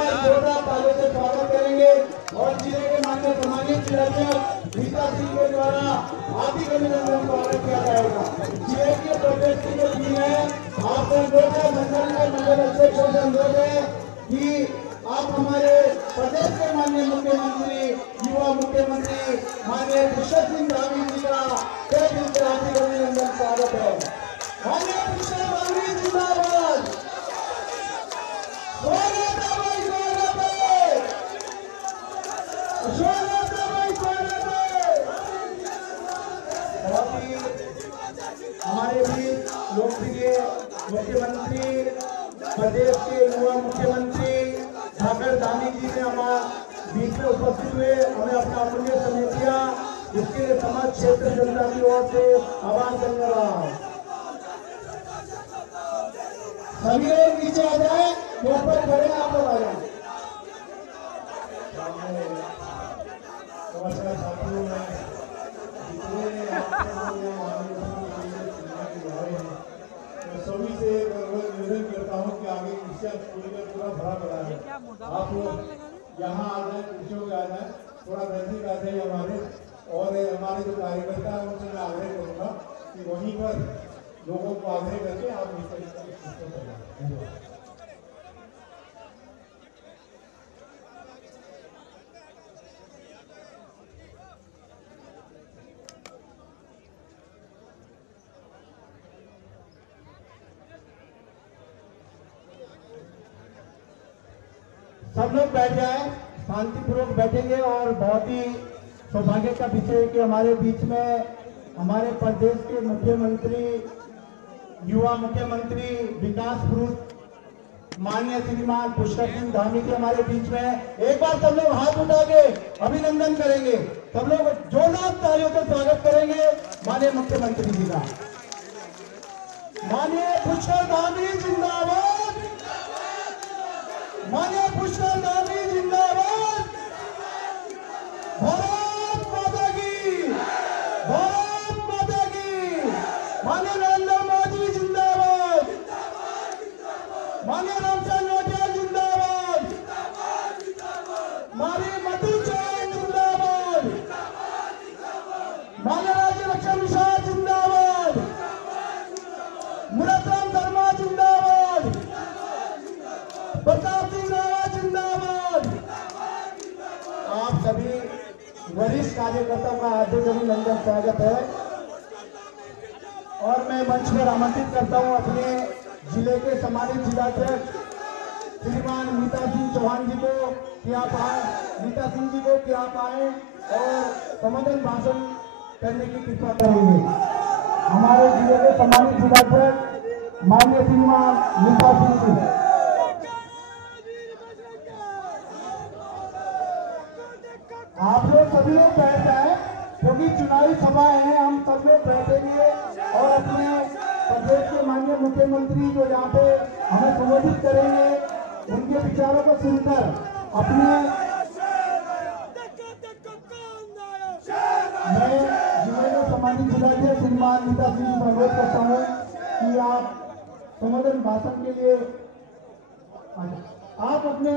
बार जोरदार तालियों से स्वागत करेंगे और जिले के माननीय सम्मानित जिलाध्यक्ष रीता सिंह के द्वारा हार्दिक अभिनंदन स्वागत किया जाएगा। जिले के प्रदेश की जो टीम है, आपसे अनुरोध है, मंडल के मंडल अध्यक्षों से अनुरोध है कि आप हमारे प्रदेश के माननीय मुख्यमंत्री, युवा मुख्यमंत्री माननीय पुष्कर सिंह धामी जी का तहे दिल से हार्दिक अभिनंदन स्वागत है। माननीय पुष्कर धामी जिंदाबाद। स्वागत है भाई, स्वागत है, स्वागत है भाई, स्वागत है। बहुत ही हमारे भी लोकप्रिय मुख्यमंत्री, प्रदेश के युवा मुख्यमंत्री ठाकर धामी जी ने हमारे बीच में उपस्थित हुए, हमें अपना अमूल्य समय दिया, इसके लिए समाज क्षेत्र जनता की ओर से आभार धन्यवाद। सभी लोग नीचे आ जाए, ऊपर खड़े आप लोग आ जाए। नमस्कार साथियों, मैं सभी से निवेदन करता हूँ कि आगे पूरा भरा पड़ा है, आप लोग यहाँ आ जाए, कुर्सियों पे आ जाए, थोड़ा नजदीक आ जाए हमारे, और हमारे जो कार्यकर्ता है उनसे मैं आग्रह करूँगा कि वहीं पर लोगों को आग्रह करके आप नीचे सब लोग बैठ जाए, शांतिपूर्वक बैठेंगे। और बहुत ही सौभाग्य का विषय है कि हमारे बीच में हमारे प्रदेश के मुख्यमंत्री, युवा मुख्यमंत्री, विकास पुरुष माननीय श्रीमान पुष्कर सिंह धामी जी हमारे बीच में है। एक बार सब लोग हाथ उठा के अभिनंदन करेंगे, सब लोग जोरदार तालियों से स्वागत करेंगे माननीय मुख्यमंत्री जी का। माननीय पुष्कर धामी जिंदाबाद, माननीय पुष्कर धामी जिंदाबाद। भारत माता की, भारत माता की। माननीय नरेंद्र मोदी जिंदाबाद, माननीय रामचंद्र नोटिया जिंदाबाद, माननीय मधु चौहान जिंदाबाद, माननीय राज्य रक्षा मिश्रा जिंदाबाद, मुरतराम धर्मा जिंदाबाद, प्रताप सिंह रावत जिंदाबाद। आप सभी वरिष्ठ कार्यकर्ताओं का हार्दिक अभिनंदन स्वागत है। और मैं मंच पर आमंत्रित करता हूं अपने जिले के सम्मानित जिलाध्यक्ष श्रीमान मीता सिंह चौहान जी को कि आप आए, मीता सिंह जी को कि आप आए और संबोधन भाषण करने की कृपा करेंगे। हमारे जिले के सम्मानित जिलाध्यक्ष माननीय श्रीमान मीता सिंह जी। आप लोग सभी लोग बैठ जाए, क्योंकि चुनावी सभा है, हम सब लोग बैठेंगे और अपने प्रदेश के माननीय मुख्यमंत्री जो यहाँ पे हमें संबोधित करेंगे, उनके विचारों को सुनकर अपने मैं जिले में सम्मानित जिलाध्यक्ष श्रीमान मीता सिंह जी अनुरोध करता हूँ कि आप संबोधन भाषण के लिए आप अपने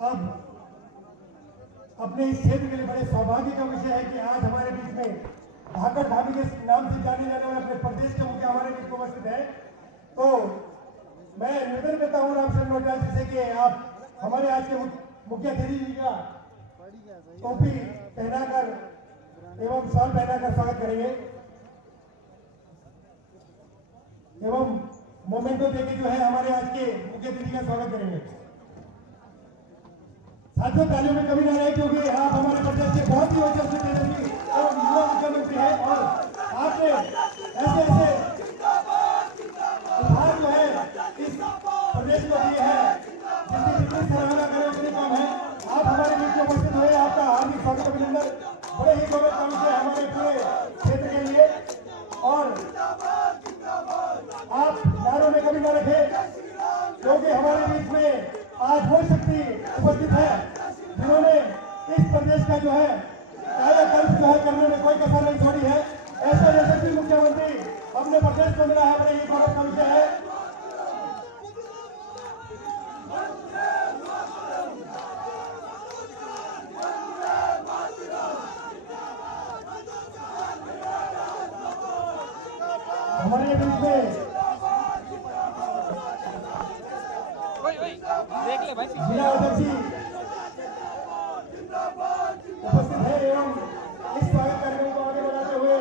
अब अपने इस क्षेत्र के लिए बड़े सौभाग्य का विषय है कि आज हमारे बीच में ठाकर धामी के नाम से जाने जाने वाले अपने प्रदेश के मुखिया हमारे बीच में उपस्थित है। तो मैं निवेदन करता हूँ रामचंद्र नोटिया जी से कि आप हमारे आज के मुखिया दीदी जी का टोपी पहनाकर एवं शॉल पहनाकर स्वागत करेंगे एवं मोमेंटो देके जो है हमारे आज के मुख्य अतिथि का स्वागत करेंगे। साथियों, तालियों में कमी न रहे, क्योंकि आप हमारे प्रदेश के बहुत ही वर्चस्व तेजस्वी और युवा मुख्यमंत्री हैं और आपने ऐसे ऐसे उपहार जो है इस प्रदेश को दिए हैं जिसकी जितनी सराहना करें उतनी कम है। आप हमारे बीच में उपस्थित हुए, आपका हार्दिक स्वागत अभिनंदन। बड़े ही गौरव का विषय हमारे पूरे क्षेत्र के लिए। और आप नारों में कमी न रखें, क्योंकि हमारे बीच में आज वो शक्ति उपस्थित है जिन्होंने इस प्रदेश का जो है कायाकल्प जो है करने में कोई कसर नहीं छोड़ी है। मुख्यमंत्री अपने प्रदेश को मिला है, बड़े ही गौरव का विषय है। हमारे बीच में जिला अध्यक्ष उपस्थित है एवं इस स्वागत कार्यक्रम को आगे बढ़ाते हुए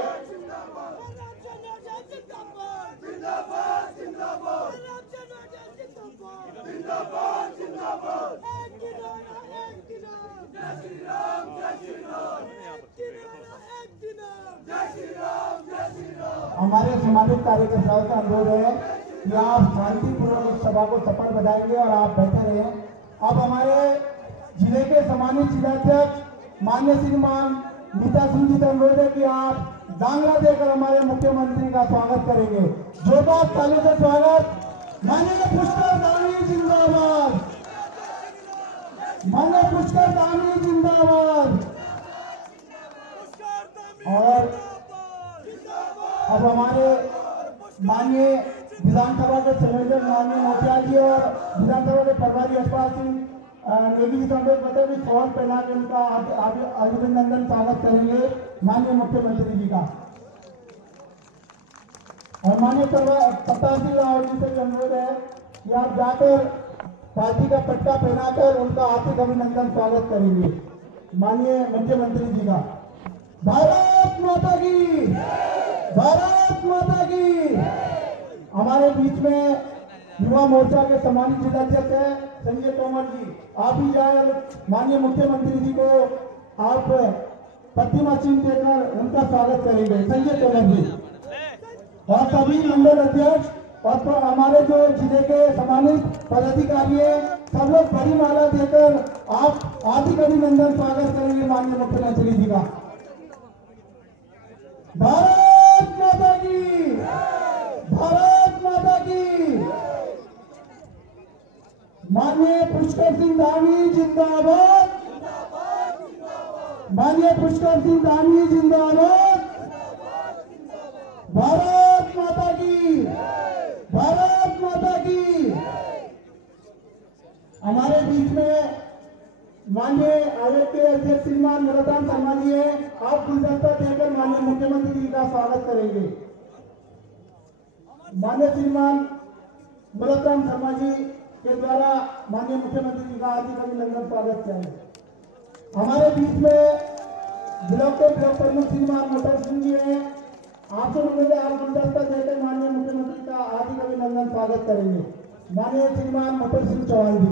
हमारे सामाजिक कार्यकर्ताओं का अनुरोध है कि आप शांतिपूर्वक इस सभा को सफल बनाएंगे और आप बैठे रहें। अब हमारे जिले के सम्मानित जिलाध्यक्ष माननीय श्रीमान नीता सिंह जी का अनुरोध है कि आप दांगला देकर हमारे मुख्यमंत्री का स्वागत करेंगे। जोरदार तालियों से स्वागत। माननीय पुष्कर धामी जिंदाबाद, माननीय पुष्कर धामी जिंदाबाद। और अब हमारे माननीय विधानसभा के संयोजक माननीय नौटियाल जी और विधानसभा के प्रभारी यशपाल सिंह नेगी जी का भी फौज पहना के उनका अभिनंदन स्वागत करेंगे माननीय मुख्यमंत्री जी का। और माननीय प्रताप सिंह रावत जी से भी अनुरोध है कि आप जाकर पार्टी का पट्टा पहनाकर उनका हार्दिक अभिनंदन स्वागत करेंगे माननीय मुख्यमंत्री जी का। भारत माता की, भारत माता की। हमारे बीच में युवा मोर्चा के सम्मानित जिलाध्यक्ष है संजय तोमर जी, आप भी जाए माननीय मुख्यमंत्री जी को आप प्रतिमा चिन्ह देकर उनका स्वागत करेंगे संजय तोमर जी। और सभी मंडल अध्यक्ष और हमारे जो जिले के सम्मानित पदाधिकारी है सब लोग बड़ी माला देकर आप हार्दिक अभिनंदन स्वागत करेंगे माननीय मुख्यमंत्री जी का। भारत माता की, भारत माता की। माननीय पुष्कर सिंह धामी जिंदाबाद, माननीय पुष्कर सिंह धामी जिंदाबाद। भारत माता की, भारत माता की। हमारे बीच में माननीय आयोग के अध्यक्ष श्रीमान मुलतान शर्मा जी है, आप गुलदस्ता देकर माननीय मुख्यमंत्री जी का स्वागत करेंगे। माननीय श्रीमान मुलतान शर्मा जी के द्वारा माननीय मुख्यमंत्री जी का हार्दिक अभिनंदन स्वागत किया। हमारे बीच में ब्लॉक के ब्लॉक प्रमुख श्रीमान मोटर सिंह जी हैं, आपसे अनुरोध है आप गुलदस्ता देकर माननीय मुख्यमंत्री का हार्दिक अभिनंदन स्वागत करेंगे माननीय श्रीमान मोटर सिंह चौहान जी।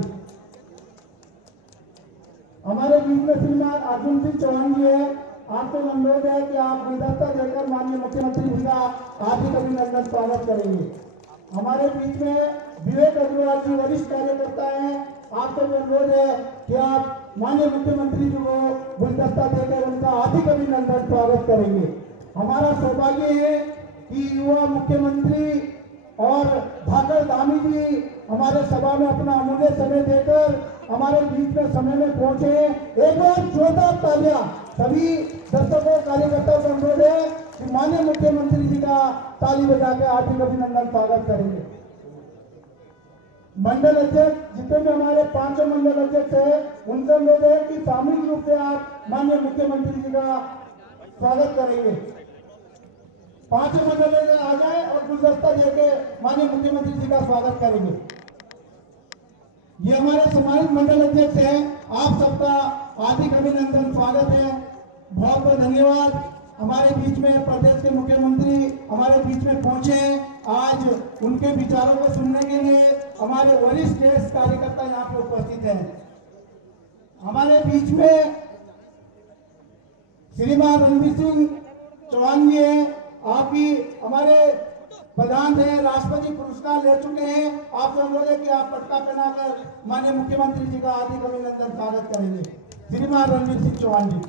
हमारे बीच में श्रीमान अर्जुन सिंह चौहान जी है, आपसे अनुरोध है कि आप गुलदस्ता देकर माननीय मुख्यमंत्री जी का हार्दिक अभिनंदन स्वागत करेंगे। हमारे बीच में विवेक अग्रवाल जी वरिष्ठ कार्यकर्ता हैं, आपसे अनुरोध है कि आप माननीय मुख्यमंत्री जी को गुलदस्ता देकर उनका हार्दिक अभिनंदन स्वागत करेंगे। हमारा सौभाग्य है कि युवा मुख्यमंत्री और धाकड़ धामी जी हमारे सभा में अपना अमूल्य समय देकर हमारे बीच में समय में पहुंचे। एक बार जोरदार तालियां सभी दर्शकों कार्यकर्ताओं को अनुरोध है कि माननीय मुख्यमंत्री जी का ताली बजा के हार्दिक अभिनंदन स्वागत करेंगे। मंडल अध्यक्ष जितने भी हमारे 500 मंडल अध्यक्ष है उनसे अनुरोध है कि सामूहिक रूप से आप माननीय मुख्यमंत्री जी का स्वागत करेंगे। 500 मंडल आ जाए और गुलदस्ता देके माननीय मुख्यमंत्री जी का स्वागत करेंगे। ये हमारे सम्मानित मंडल अध्यक्ष हैं, आप सबका हार्दिक अभिनंदन स्वागत है, बहुत बहुत धन्यवाद। हमारे बीच में प्रदेश के मुख्यमंत्री हमारे बीच में पहुंचे, आज उनके विचारों को सुनने के लिए हमारे वरिष्ठ देश कार्यकर्ता यहाँ पे उपस्थित हैं। हमारे बीच में श्रीमान रणवीर सिंह चौहान जी हैं, आप भी हमारे प्रधान थे, राष्ट्रपति पुरस्कार ले चुके हैं, आपसे अनुरोध है कि आप पटका पहनाकर माननीय मुख्यमंत्री जी का हार्दिक अभिनंदन स्वागत करेंगे। श्रीमान रणवीर सिंह चौहान जी।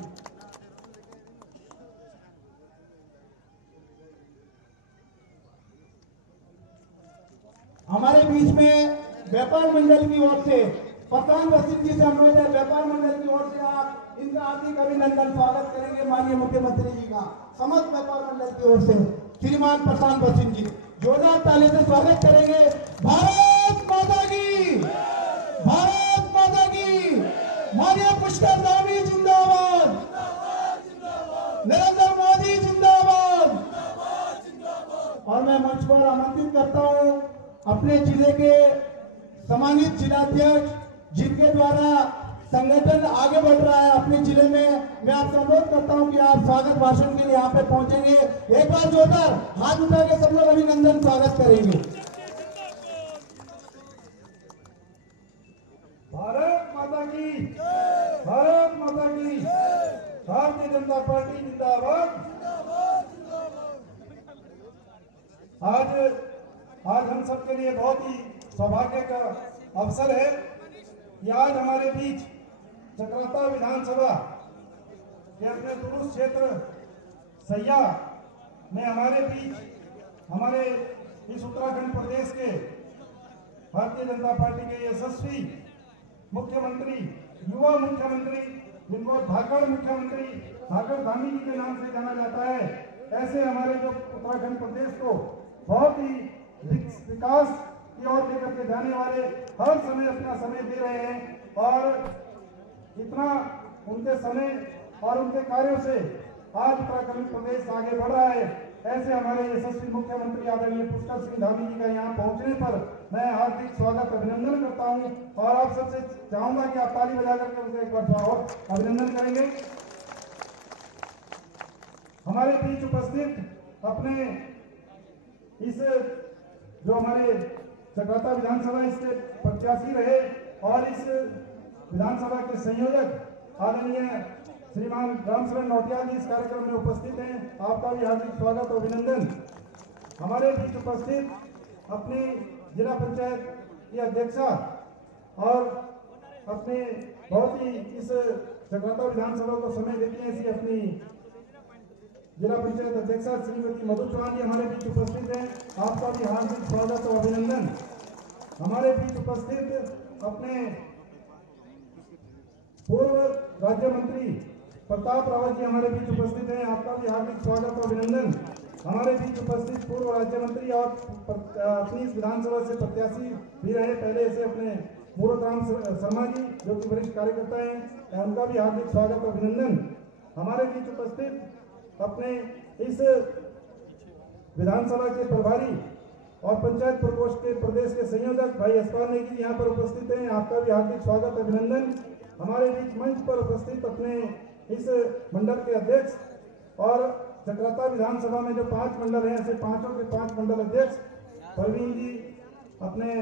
हमारे बीच में व्यापार मंडल की ओर से प्रधान रशीद जी से अनुरोध है, व्यापार मंडल की ओर से आप इनका हार्दिक अभिनंदन स्वागत करेंगे माननीय मुख्यमंत्री जी का, समस्त व्यापार मंडल की ओर से। श्रीमान प्रशांत बसिन जी। जोरदार ताली से स्वागत करेंगे। भारत माता की, भारत माता की। माननीय पुष्कर धामी जिंदाबाद, नरेंद्र मोदी जिंदाबाद। और मैं मंच पर आमंत्रित करता हूं अपने जिले के सम्मानित जिलाध्यक्ष जिनके द्वारा संगठन आगे बढ़ रहा है अपने जिले में, मैं आपसे अनुरोध करता हूं कि आप स्वागत भाषण के लिए यहाँ पे पहुंचेंगे। एक बार जोरदार हाथ उठा के सब लोग अभिनंदन स्वागत करेंगे। भारत माता की, भारत माता की। भारतीय जनता पार्टी जिंदाबाद। आज हम सबके लिए बहुत ही सौभाग्य का अवसर है कि आज हमारे बीच चक्राता विधानसभा के अपने दुरुस्त क्षेत्र सैया में हमारे बीच हमारे इस उत्तराखंड प्रदेश के भारतीय जनता पार्टी के यशस्वी मुख्यमंत्री, युवा मुख्यमंत्री, जिनको धाकड़ मुख्यमंत्री, धाकड़ धामी जी के नाम से जाना जाता है, ऐसे हमारे जो उत्तराखंड प्रदेश को बहुत ही विकास की ओर लेकर के जाने वाले हर समय अपना समय दे रहे हैं और इतना उनके समय और उनके कार्यों से आज उत्तराखंड प्रदेश आगे बढ़ रहा है। ऐसे हमारे यशस्वी मुख्यमंत्री आदरणीय पुष्कर सिंह धामी जी का यहाँ पहुंचने पर मैं हार्दिक स्वागत अभिनंदन करता हूं और आप सबसे चाहूंगा कि आप ताली बजा करके उनका एक बार और अभिनंदन करेंगे। हमारे बीच उपस्थित अपने इस जो हमारे चक्राता विधानसभा इसके प्रत्याशी रहे और इस विधानसभा के संयोजक आदरणीय श्रीमान रामशरण नौटियाल जी इस कार्यक्रम में उपस्थित हैं। आपका भी हार्दिक स्वागत और अभिनंदन। हमारे बीच उपस्थित अपनी जिला पंचायत की अध्यक्षा और अपने बहुत ही इस चक्राता विधानसभा को समय देती हैं ऐसी अपनी जिला पंचायत अध्यक्षा श्रीमती मधु चौहान जी हमारे बीच उपस्थित हैं। आपका भी हार्दिक स्वागत और अभिनंदन। हमारे बीच उपस्थित अपने पूर्व राज्य मंत्री प्रताप रावत जी हमारे बीच उपस्थित हैं। आपका भी हार्दिक स्वागत और अभिनंदन। हमारे बीच उपस्थित पूर्व राज्य मंत्री और अपनी इस विधानसभा से प्रत्याशी भी रहे पहले से अपने मूरत राम शर्मा जी जो कि वरिष्ठ कार्यकर्ता हैं, उनका भी हार्दिक स्वागत और अभिनंदन। हमारे बीच उपस्थित अपने इस विधानसभा के प्रभारी और पंचायत प्रकोष्ठ के प्रदेश के संयोजक भाई यशपाल नेगी यहाँ पर उपस्थित हैं। आपका भी हार्दिक स्वागत अभिनंदन। हमारे बीच मंच पर उपस्थित अपने इस मंडल के अध्यक्ष और चक्राता विधानसभा में जो 5 मंडल हैं ऐसे पांचों के 5 मंडल अध्यक्ष परवीन जी, अपने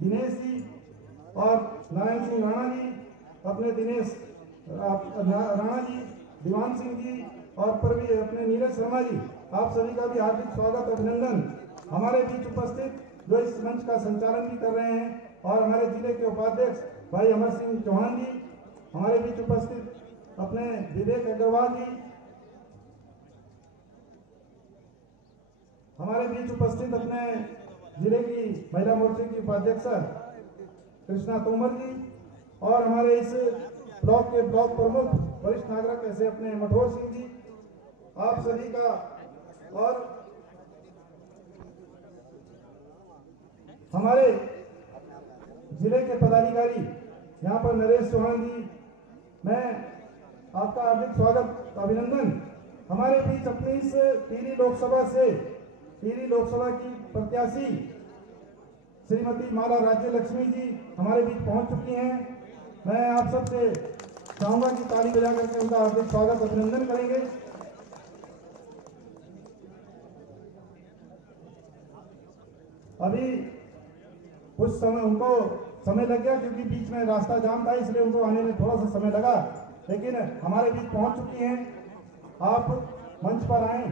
दिनेश जी और नारायण सिंह राणा जी, अपने दिनेश राणा जी, दीवान सिंह जी और अपने नीरज शर्मा जी, आप सभी का भी हार्दिक स्वागत अभिनंदन। हमारे बीच उपस्थित जो इस मंच का संचालन भी कर रहे हैं और हमारे जिले के उपाध्यक्ष भाई अमर सिंह चौहान जी, हमारे बीच उपस्थित अपने विवेक अग्रवाल जी, हमारे बीच उपस्थित अपने जिले की महिला मोर्चे की उपाध्यक्षा कृष्णा तोमर जी और हमारे इस ब्लॉक के ब्लॉक प्रमुख वरिष्ठ नागरिक ऐसे अपने मठोर सिंह जी, आप सभी का और हमारे जिले के पदाधिकारी यहाँ पर नरेश चौहान जी, मैं आपका हार्दिक स्वागत अभिनंदन। हमारे बीच अपनी इस टिहरी लोकसभा की प्रत्याशी श्रीमती माला राज्य लक्ष्मी जी हमारे बीच पहुंच चुकी हैं। मैं आप सबसे चाहूंगा कि ताली बजा करके उनका हार्दिक स्वागत अभिनंदन करेंगे। अभी कुछ समय उनको समय लग गया क्योंकि बीच में रास्ता जाम था, इसलिए उनको आने में थोड़ा सा समय लगा, लेकिन हमारे बीच पहुंच चुकी हैं। आप मंच पर आए।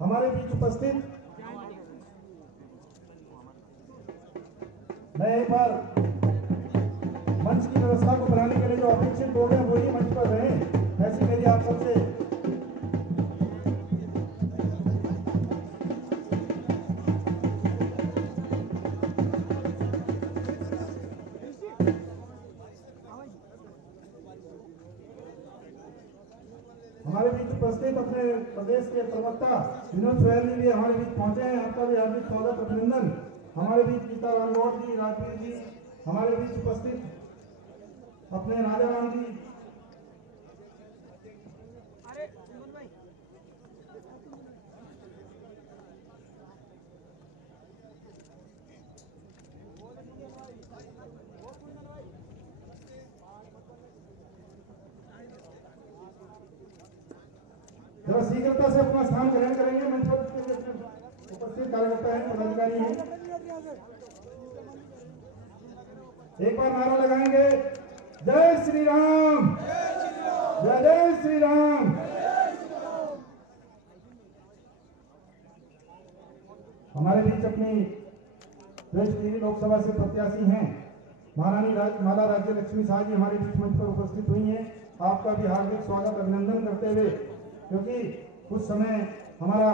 हमारे बीच उपस्थित मैं एक बार मंच की व्यवस्था को बनाने के लिए जो अपेक्षित लोग हैं वही मंच पर रहे, ऐसी मेरी आप सबसे हमारे बीच उपस्थित अपने अपने प्रदेश के प्रवक्ता विनोद सोहेल जी भी हमारे बीच पहुंचे हैं। आपका भी हार्दिक स्वागत अभिनंदन। हमारे बीच गीता रामगौड़ जी, राजवीर जी हमारे बीच उपस्थित, अपने राजा राम जी, जरा शीघ्रता से अपना स्थान ग्रहण करेंगे। मंच पर उपस्थित कार्यकर्ता हैं, पदाधिकारी हैं। एक बार नारा लगाएंगे, जय श्री राम, जय जय श्री राम। हमारे बीच अपनी श्रेष्ठ लोकसभा से प्रत्याशी हैं महारानी माला राज्य लक्ष्मी शाह जी हमारे बीच मंच पर उपस्थित हुई हैं। आपका भी हार्दिक स्वागत अभिनंदन करते हुए, क्योंकि कुछ समय हमारा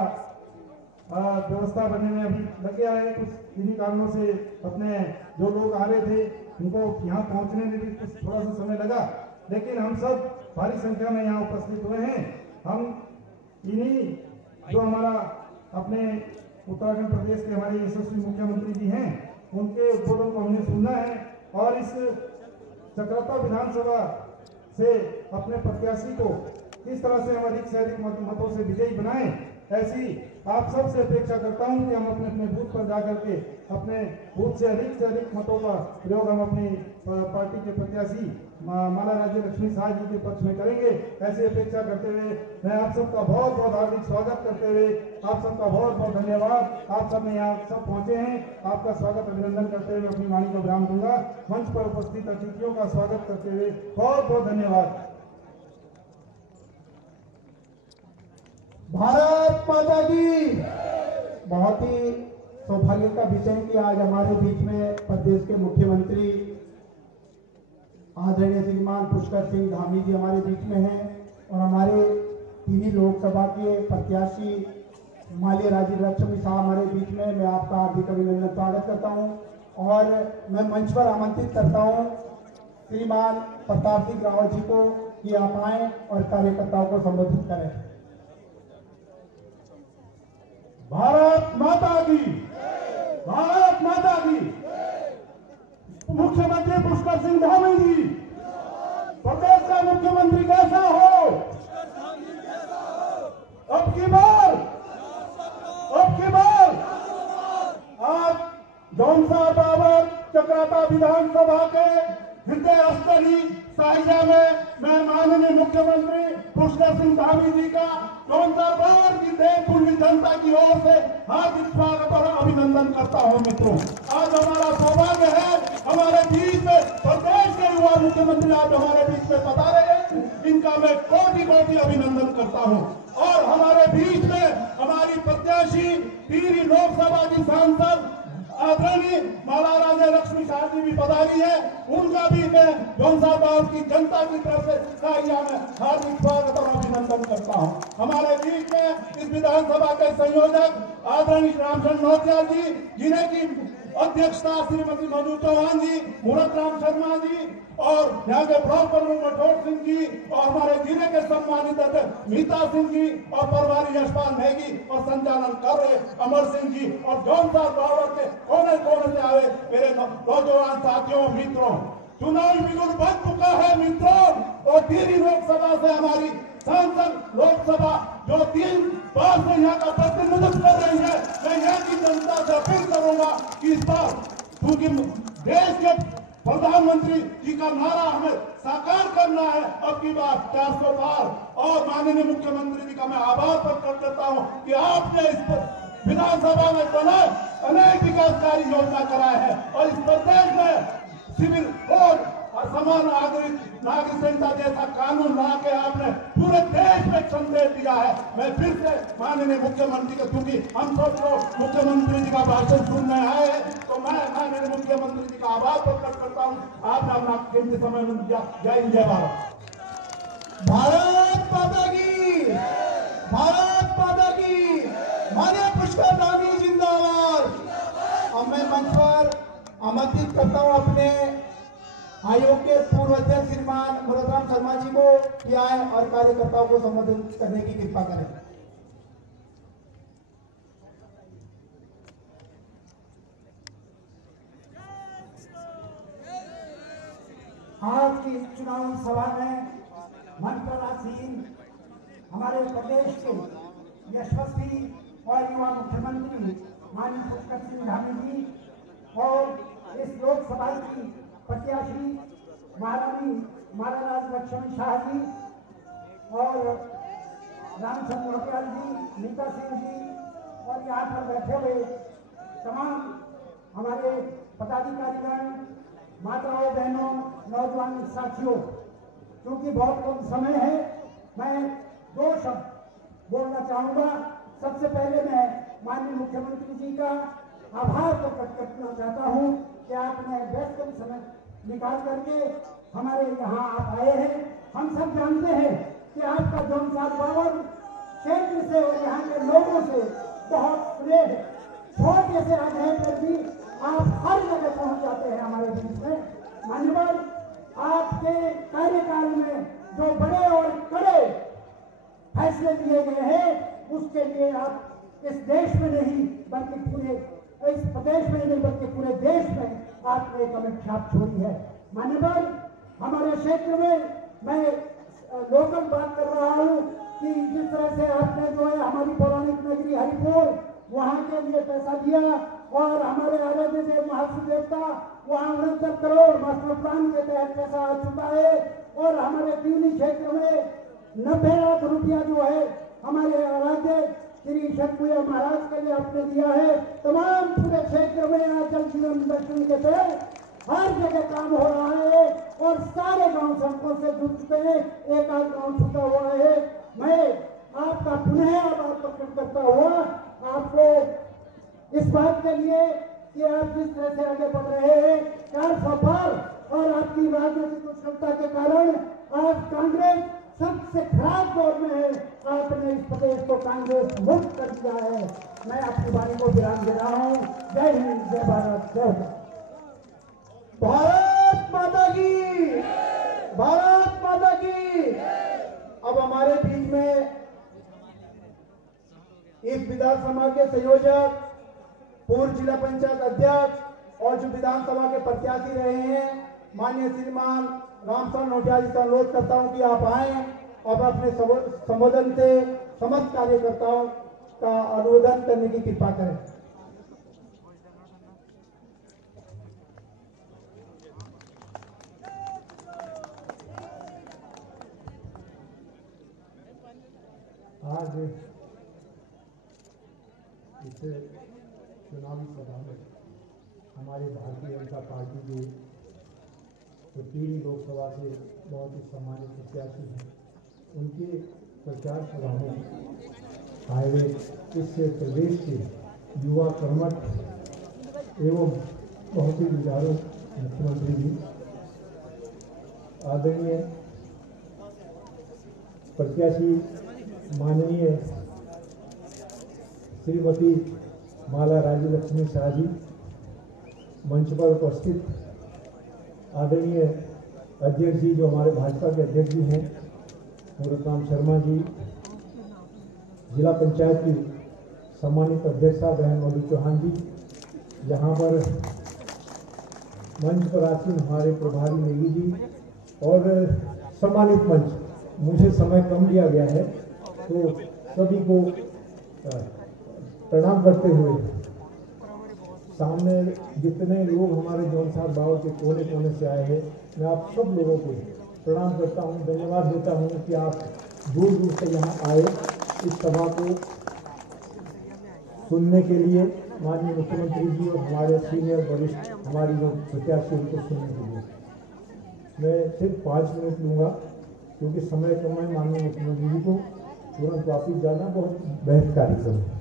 व्यवस्था बनने में अभी लग गया है, कुछ इन्हीं कारणों से अपने जो लोग आ रहे थे उनको यहाँ पहुँचने में भी कुछ थोड़ा सा समय लगा, लेकिन हम सब भारी संख्या में यहाँ उपस्थित हुए हैं। हम इन्हीं जो हमारा अपने उत्तराखंड प्रदेश के हमारे यशस्वी मुख्यमंत्री जी हैं, उनके उद्बोधन को हमने सुनना है और इस चक्रता विधानसभा से अपने प्रत्याशी को किस तरह से हम अधिक से अधिक मतों से विजयी बनाएं, ऐसी आप सब से अपेक्षा करता हूं कि हम अपने अपने बूथ पर जाकर के अपने बूथ से अधिक मतों का प्रयोग हम अपनी पार्टी के प्रत्याशी माला राज्य लक्ष्मी शाह जी के पक्ष में करेंगे। ऐसी अपेक्षा करते हुए मैं आप सबका बहुत बहुत हार्दिक स्वागत करते हुए आप सबका बहुत बहुत धन्यवाद। आप सब ने यहाँ सब पहुंचे हैं, आपका स्वागत अभिनंदन करते हुए अपनी वाणी को विराम दूंगा। मंच पर उपस्थित अतिथियों का स्वागत करते हुए बहुत बहुत धन्यवाद। भारत माता की। बहुत ही सौभाग्य का विषय कि आज हमारे बीच में प्रदेश के मुख्यमंत्री आदरणीय श्रीमान पुष्कर सिंह धामी जी हमारे बीच में हैं और हमारे तीन लोकसभा के प्रत्याशी माली राज्य लक्ष्मी शाह हमारे बीच में। मैं आपका हार्दिक अभिनंदन स्वागत करता हूं और मैं मंच पर आमंत्रित करता हूं श्रीमान प्रताप सिंह रावत जी को कि आप आए और कार्यकर्ताओं को संबोधित करें। भारत माता की, भारत माता की। मुख्यमंत्री पुष्कर सिंह धामी जी, प्रदेश का मुख्यमंत्री कैसा हो? अब की बार आज जौनसा बाबर चक्राता विधानसभा के हृदय स्थली साहिजा में मैं माननीय मुख्यमंत्री पुष्कर सिंह धामी जी का जौनसा बाबर की देवपुरी जनता की ओर से हार्दिक स्वागत और अभिनंदन करता हूं। मित्रों, आज हमारा सौभाग्य है हमारे बीच में प्रदेश के युवा मुख्यमंत्री आज हमारे बीच में पधारे हैं, इनका मैं कोटि कोटि अभिनंदन करता हूं। और हमारे बीच में हमारी प्रत्याशी टिहरी लोकसभा की सांसद आदरणीय माला राज्य लक्ष्मी शाह जी भी पधारी है, उनका भी मैं जौनसाबाद की जनता की तरफ से साहिया में हार्दिक स्वागत और अभिनंदन करता हूं। हमारे बीच में इस विधानसभा के संयोजक आदरणीय रामचंद्र नौतिया जी, जिन्हें की अध्यक्षता श्रीमती मधु चौहान जी, मूरत राम शर्मा जी और यहाँ के ब्लॉक प्रमुख राठौर सिंह जी और हमारे जिले के सम्मानित अध्यक्ष मीता सिंह जी और प्रभारी यशपाल नेगी और संचालन कर रहे अमर सिंह जी और जौनसा बाबर के कोने कोने से आए मेरे नौजवान साथियों मित्रों। चुनाव बिल्कुल बन चुका है मित्रों और टिहरी लोकसभा से हमारी सांसद लोकसभा जो 3 बार से यहाँ का प्रतिनिधित्व कर रही है, मैं यहाँ की जनता से अपील करूंगा कि इस बार क्योंकि देश के प्रधानमंत्री जी का नारा हमें साकार करना है, अब की बार 400 पार। और माननीय मुख्यमंत्री जी का मैं आभार प्रकट करता हूँ कि आपने इस विधानसभा में बनाए अनेक विकासकारी योजना कराए हैं और इस प्रदेश में सिविल कोड और समान नागरिक संहिता जैसा कानून ला के आपने पूरे देश में संदेश दिया है। मैं फिर से माननीय मुख्यमंत्री का, क्योंकि हम सब लोग मुख्यमंत्री जी का भाषण सुनने आए हैं, तो मैं माननीय मुख्यमंत्री जी का आभार प्रकट करता हूँ। आपने अपना कीमती समय में दिया। जय हिंद, जय भारत। भारत माता की, भारत माता की। माननीय पुष्कर धामी जिंदाबाद। अब मैं मंच पर आमंत्रित करता हूं अपने आयोग के पूर्व अध्यक्ष श्रीमान मुरतराम शर्मा जी को किया है और कार्यकर्ताओं को संबोधित करने की कृपा करें। आज की चुनावी सभा में मंच पर आसीन हमारे प्रदेश के यशस्वी और युवा मुख्यमंत्री माननीय पुष्कर सिंह धामी जी और इस लोकसभा की प्रत्याशी महारानी महाराज लक्ष्मण शाह जी और रामचंद्र नौटियाल जी, नीता सिंह जी और यहाँ पर बैठे हुए तमाम हमारे पदाधिकारीगण, माताओं बहनों, नौजवान साथियों, क्योंकि बहुत कम समय है, मैं 2 शब्द बोलना चाहूँगा। सबसे पहले मैं माननीय मुख्यमंत्री जी का आभार प्रकट करना चाहता हूँ कि आपने व्यस्त समय निकाल करके हमारे यहाँ आप आए हैं। हम सब जानते हैं कि आपका जौनसार बावन क्षेत्र से और यहाँ के लोगों से बहुत स्नेह है। छोटे से आग्रह पर भी आप हर जगह पहुँच जाते हैं हमारे बीच में। मान्यवर, आपके कार्यकाल में जो बड़े और कड़े फैसले लिए गए हैं, उसके लिए आप इस देश में नहीं बल्कि पूरे इस प्रदेश में नहीं बल्कि पूरे देश में आपने एक अमिट छाप छोड़ी है। मान्यवर, हमारे क्षेत्र में मैं लोकल बात कर रहा हूँ कि जिस तरह से आपने जो है हमारी पौराणिक नगरी हरिपुर वहाँ के लिए पैसा दिया और हमारे आराध्य देव महाशिव देवता वहाँ 69 करोड़ मास्टर प्लान के तहत पैसा आ चुका है और हमारे पीली क्षेत्र में 90 लाख रुपया जो है हमारे आराध्य श्री शतपुया महाराज के लिए आपने दिया है। तमाम पूरे क्षेत्र में आज जल जीवन मिशन के तहत हर जगह काम हो रहा है और सारे गांव सड़कों से जुड़ चुके हैं, एक आध गांव छूटा हुआ है। मैं आपका पुनः आभार प्रकट करता हुआ आपको इस बात के लिए कि आप जिस तरह से आगे बढ़ रहे हैं 400 पार और आपकी राजनीतिक कुशलता के कारण आज कांग्रेस सबसे खराब दौर में है। आपने इस प्रदेश को कांग्रेस मुक्त कर दिया है। मैं आपकी वाणी को विराम दे रहा हूँ। जय हिंद, जय भारत, जय भारत माता की, भारत माता की। अब हमारे बीच में इस विधानसभा के संयोजक, पूर्व जिला पंचायत अध्यक्ष और जो विधानसभा के प्रत्याशी रहे हैं माननीय श्रीमान रामचंद्र नौटियाल जी से अनुरोध करता हूं कि आप आए और अपने संबोधन से समस्त कार्यकर्ताओं का अनुमोदन करने की कृपा करें। आज इस चुनावी सभा में हमारे भारतीय जनता पार्टी के जो 3 लोकसभा से बहुत ही सम्मानित प्रत्याशी हैं, उनके प्रचार सभा में आए हुए इस प्रदेश के युवा कर्मठ एवं बहुत ही विचारों मुख्यमंत्री जी, आदरणीय प्रत्याशी माननीय श्रीमती माला राज्य लक्ष्मी शाह जी, मंच पर उपस्थित आदरणीय अध्यक्ष जी जो हमारे भाजपा के अध्यक्ष जी हैं मुरतराम शर्मा जी, जिला पंचायत की सम्मानित अध्यक्षा बहन मधु चौहान जी, यहाँ पर मंच पर आसीन हमारे प्रभारी नेगी जी और सम्मानित मंच, मुझे समय कम दिया गया है तो सभी को प्रणाम करते हुए सामने जितने लोग हमारे जौनसार बाव के कोने कोने से आए हैं, मैं आप सब लोगों को प्रणाम करता हूं, धन्यवाद देता हूं कि आप दूर दूर से यहाँ आए इस सभा को सुनने के लिए, माननीय मुख्यमंत्री जी और हमारे सीनियर वरिष्ठ हमारी जो प्रत्याशी उनको सुनने के लिए। मैं सिर्फ 5 मिनट लूँगा क्योंकि समय कम है। माननीय मुख्यमंत्री जी को तुरंत वापिस जाना, बहुत बेहद कार्यक्रम है।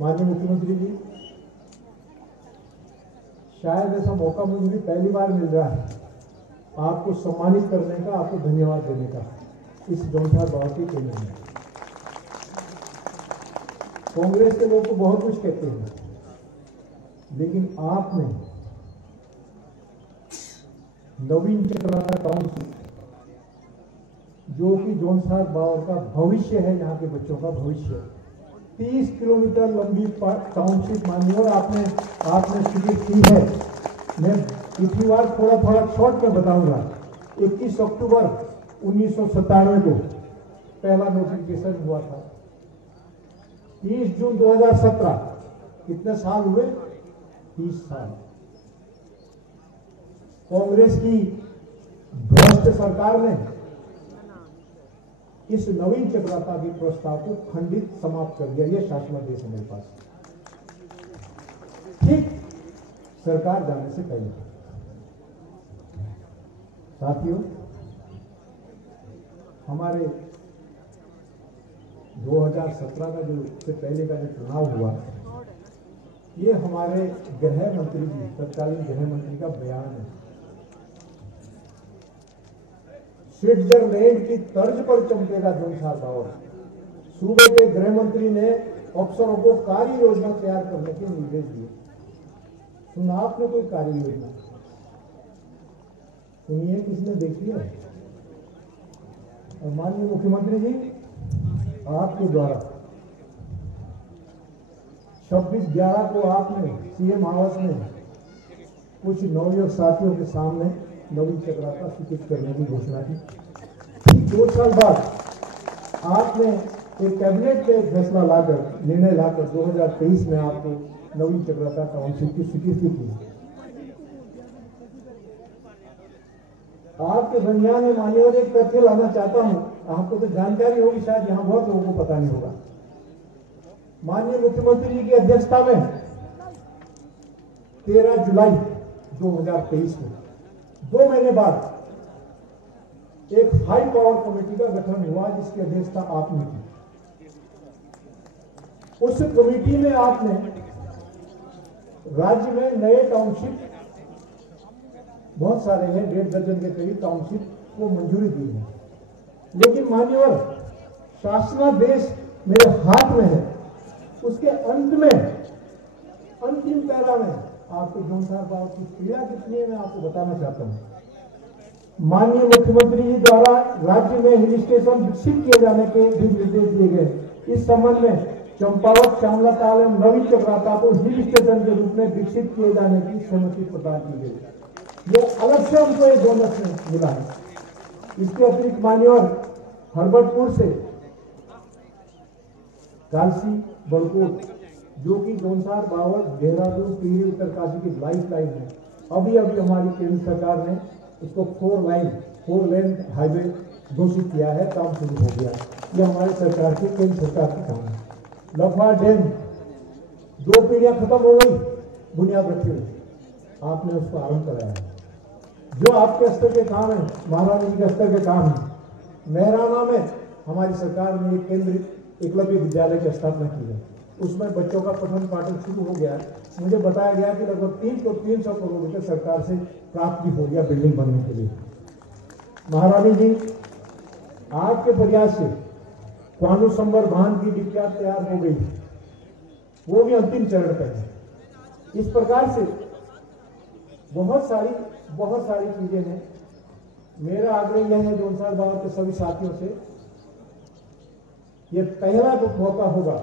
माननीय मुख्यमंत्री जी, शायद ऐसा मौका मुझे भी पहली बार मिल रहा है आपको सम्मानित करने का, आपको धन्यवाद देने का इस जौनसार बाव के केंद्र में। कांग्रेस के लोग तो बहुत कुछ कहते हैं, लेकिन आपने नवीन चक्राता टाउनशिप, जो कि जोनसार बावर का भविष्य है, यहाँ के बच्चों का भविष्य। 30 किलोमीटर लंबी टाउनशिप मानी और आपने शिविर की है। मैं इसी बार थोड़ा थोड़ा शॉर्ट में बताऊंगा। 21 अक्टूबर 1997 को पहला नोटिफिकेशन हुआ था। 30 जून 2017, कितने साल हुए? 30 साल। कांग्रेस की भ्रष्ट सरकार ने इस नवीन चक्राता के प्रस्ताव को खंडित समाप्त कर दिया। यह शासनादेश है मेरे पास, ठीक सरकार जाने से पहले। साथियों, हमारे 2017 का जो से पहले का जो चुनाव हुआ, ये हमारे गृह मंत्री जी, तत्कालीन गृह मंत्री का बयान है। स्विट्जरलैंड की तर्ज पर चमकेगा जोनसार बावर। सूबे के गृह मंत्री ने अफसरों को कार्य योजना तैयार करने के निर्देश दिए। सुना आपने कोई कार्य योजना? सुनिए, किसने देखी है? और माननीय मुख्यमंत्री जी, आपके द्वारा 26/11 को आपने सीएम आवास में कुछ नवयुवक साथियों के सामने नवीन चक्राता स्वीकृत करने की घोषणा की। 2 साल बाद आपने एक कैबिनेट पे फैसला लाकर, निर्णय लाकर 2023 में आपको नवीन चक्राता टाउनशिप की स्वीकृति की। आपके संज्ञान में मान्य और एक तथ्य लाना चाहता हूं, आपको तो जानकारी होगी, शायद यहां बहुत लोगों को पता नहीं होगा। माननीय मुख्यमंत्री जी की अध्यक्षता में 13 जुलाई 2023 में 2 महीने बाद एक हाई पावर कमेटी का गठन हुआ, जिसकी अध्यक्षता आपने की। उस कमेटी में आपने राज्य में नए टाउनशिप, बहुत सारे हैं, 1.5 दर्जन के करीब टाउनशिप को मंजूरी दी है। लेकिन मान्यवर, शासनादेश मेरे हाथ में है, उसके अंत में, अंतिम पैरा में आपको जोनसार बावर की पीड़ा कितनी है मैं आपको बताना चाहता हूं। माननीय मुख्यमंत्री जी द्वारा राज्य में हिल स्टेशन विकसित किए जाने के भी निर्देश दिए गए। इस संबंध में चंपावत, श्यामला ताल एवं नवीन चक्राता को हिल स्टेशन के रूप में विकसित किए जाने की सहमति प्रदान की गई। यह अलग से हमको एक बोनस मिला है। इसके अतिरिक्त मान्यवर, हरबटपुर से कालसी बड़कोट, जो कि जोनसार बावर, देहरादून, टिहरी, उत्तरकाशी की लाइफ लाइन है, अभी हमारी केंद्र सरकार ने उसको 4 लेन हाईवे घोषित किया है, काम शुरू हो गया। ये हमारी सरकार की, केंद्र सरकार की काम है। लफा डैम 2 पीढ़ियां खत्म हो गई, बुनियाद रखी हुई, आपने उसको आरंभ कराया। जो आपके स्तर के काम है, महारानी जी के स्तर के काम है। मेहराना में हमारी सरकार ने एक केंद्र एकलव्य विद्यालय की स्थापना की है, उसमें बच्चों का पठन पाठन शुरू हो गया है। मुझे बताया गया कि लगभग 300 करोड़ रुपए सरकार से प्राप्त भी हो गया बिल्डिंग बनने के लिए। महारानी जी, आपके प्रयास से क्वानू संबर बांध की डिप्टियां तैयार हो गई, वो भी अंतिम चरण पर है। इस प्रकार से बहुत सारी चीजें हैं। मेरा आग्रह यह है जोनसार बावर के सभी साथियों से, ये पहला मौका होगा,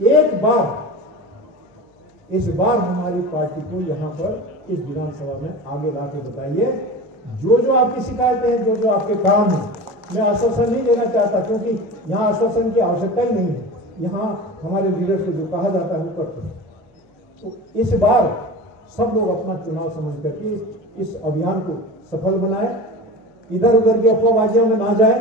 एक बार इस बार हमारी पार्टी को यहां पर इस विधानसभा में आगे लाके बताइए जो आपकी शिकायतें हैं, जो आपके काम हैं। मैं आश्वासन नहीं देना चाहता, क्योंकि यहाँ आश्वासन की आवश्यकता ही नहीं है। यहाँ हमारे लीडर से जो कहा जाता है वो करते हैं। तो इस बार सब लोग अपना चुनाव समझ करके इस अभियान को सफल बनाए, इधर उधर की अफवाहबाजियों में ना जाए।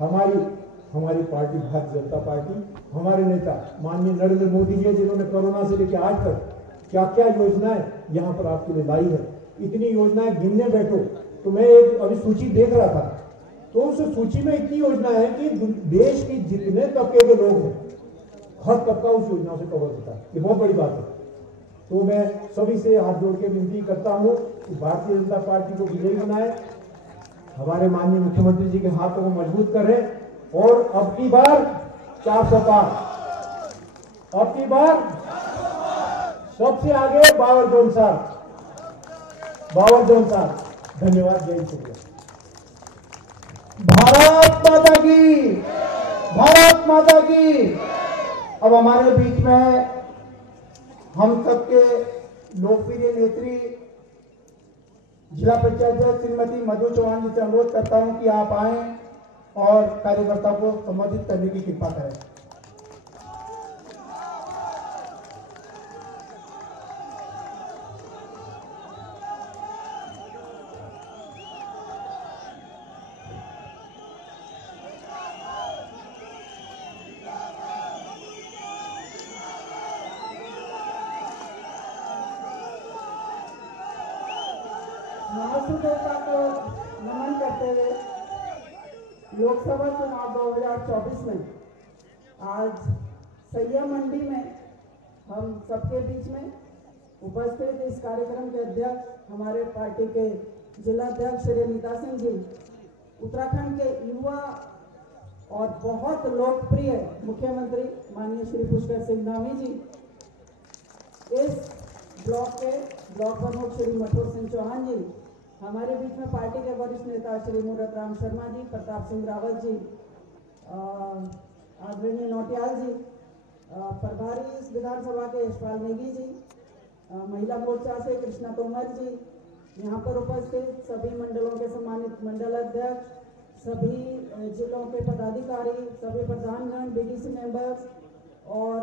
हमारी पार्टी भारतीय जनता पार्टी, हमारे नेता माननीय नरेंद्र मोदी जी, जिन्होंने कोरोना से लेकर आज तक क्या क्या योजनाएं यहाँ पर आपके लिए लाई है, इतनी योजनाएं गिनने बैठो तो मैं एक अभी सूची देख रहा था, तो उस सूची में इतनी योजना है कि देश की जितने तबके के लोग हैं, हर तबका उस योजना से कवर होता है। ये बहुत बड़ी बात है। तो मैं सभी से हाथ जोड़ के विनती करता हूं कि भारतीय जनता पार्टी को विजयी बनाए, हमारे माननीय मुख्यमंत्री जी के हाथों को मजबूत करें और अब की बार 400 पार, अब की बार सबसे आगे बावर जोनसार। धन्यवाद। जय शुक्रिया। भारत माता की, भारत माता की। अब हमारे बीच में हम सबके लोकप्रिय नेत्री जिला पंचायत श्रीमती मधु चौहान जी से अनुरोध करता हूं कि आप आएं और कार्यकर्ता को संबोधित करने की कृपा करें। महासू देवता को नमन करते हुए लोकसभा चुनाव 2024 में आज सैया मंडी में हम सबके बीच में उपस्थित इस कार्यक्रम के अध्यक्ष हमारे पार्टी के जिला अध्यक्ष श्री नीता सिंह जी, उत्तराखंड के युवा और बहुत लोकप्रिय मुख्यमंत्री माननीय श्री पुष्कर सिंह धामी जी, इस ब्लॉक के ब्लॉक प्रमुख श्री मठोर सिंह चौहान जी, हमारे बीच में पार्टी के वरिष्ठ नेता श्री मूरत राम शर्मा जी, प्रताप सिंह रावत जी, आदरणीय नौटियाल जी, प्रभारी इस विधानसभा के यशपाल नेगी जी, महिला मोर्चा से कृष्णा तोमर जी, यहाँ पर उपस्थित सभी मंडलों के सम्मानित मंडल अध्यक्ष, सभी जिलों के पदाधिकारी, सभी प्रधानगण, बीडीसी मेंबर्स, और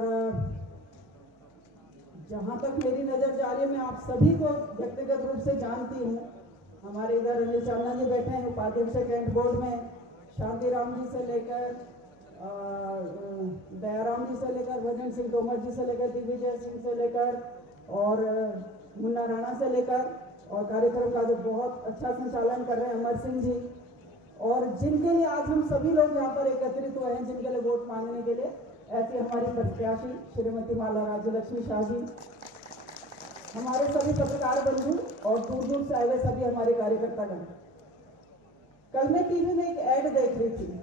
जहाँ तक मेरी नजर जा रही है मैं आप सभी को व्यक्तिगत रूप से जानती हूँ। हमारे इधर अनिल चांदा जी बैठे हैं उपाध्यक्ष कैंट बोर्ड में, शांति राम जी से लेकर दयाराम जी से लेकर भजन सिंह तोमर जी से लेकर दिग्विजय सिंह से लेकर और मुन्ना राणा से लेकर, और कार्यक्रम का जो बहुत अच्छा संचालन कर रहे हैं अमर सिंह जी, और जिनके लिए आज हम सभी लोग यहाँ पर एकत्रित हुए हैं, जिनके लिए वोट मांगने के लिए, ऐसी हमारी प्रत्याशी श्रीमती माला राज्य लक्ष्मी शाह जी, हमारे सभी पत्रकार बंधु और दूर दूर से आए हुए सभी हमारे कार्यकर्तागण। कल मैं टीवी में एक ऐड देख रही थी,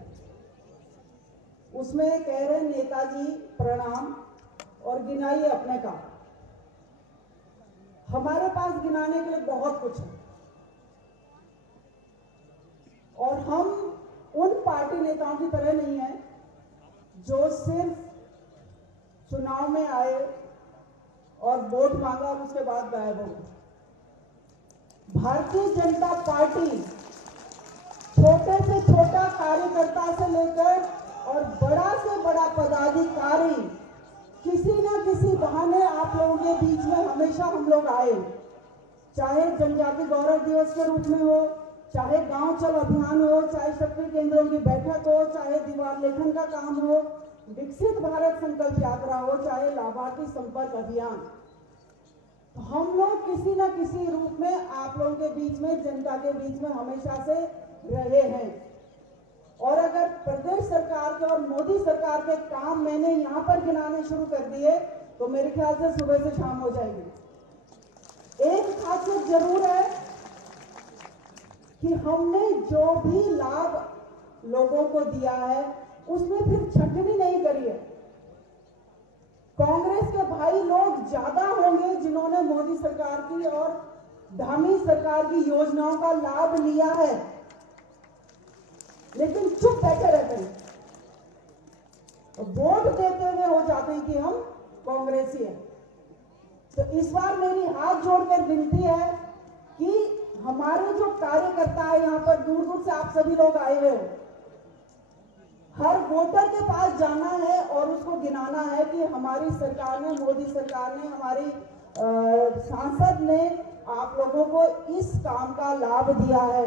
उसमें कह रहे नेताजी प्रणाम और गिनाइए अपने का। हमारे पास गिनाने के लिए बहुत कुछ है और हम उन पार्टी नेताओं की तरह नहीं है जो सिर्फ चुनाव में आए और वोट मांगा और उसके बाद गायब हो गए। भारतीय जनता पार्टी छोटे से छोटा कार्यकर्ता से लेकर और बड़ा से बड़ा पदाधिकारी किसी न किसी बहाने आप लोगों के बीच में हमेशा हम लोग आए, चाहे जनजाति गौरव दिवस के रूप में हो, चाहे गांव चल अभियान हो, चाहे शक्ति केंद्रों की बैठक हो, चाहे दीवार लेखन का काम हो, विकसित भारत संकल्प यात्रा हो, चाहे लाभार्थी संपर्क अभियान। तो हम लोग किसी न किसी रूप में आप लोगों के बीच में, जनता के बीच में हमेशा से रहे हैं। और अगर प्रदेश सरकार के और मोदी सरकार के काम मैंने यहाँ पर गिनाने शुरू कर दिए तो मेरे ख्याल से सुबह से शाम हो जाएगी। एक खासियत जरूर है कि हमने जो भी लाभ लोगों को दिया है उसमें फिर छंटनी नहीं करी है। कांग्रेस के भाई लोग ज्यादा होंगे जिन्होंने मोदी सरकार की और धामी सरकार की योजनाओं का लाभ लिया है, लेकिन चुप बैठे रहते हैं, वोट देते हुए हो जाते हैं कि हम कांग्रेसी हैं। तो इस बार मेरी हाथ जोड़कर विनती है कि हमारे जो कार्यकर्ता है यहाँ पर दूर दूर से आप सभी लोग आए हुए हो, हर वोटर के पास जाना है और उसको गिनाना है कि हमारी सरकार ने, मोदी सरकार ने, हमारी सांसद ने आप लोगों को इस काम का लाभ दिया है।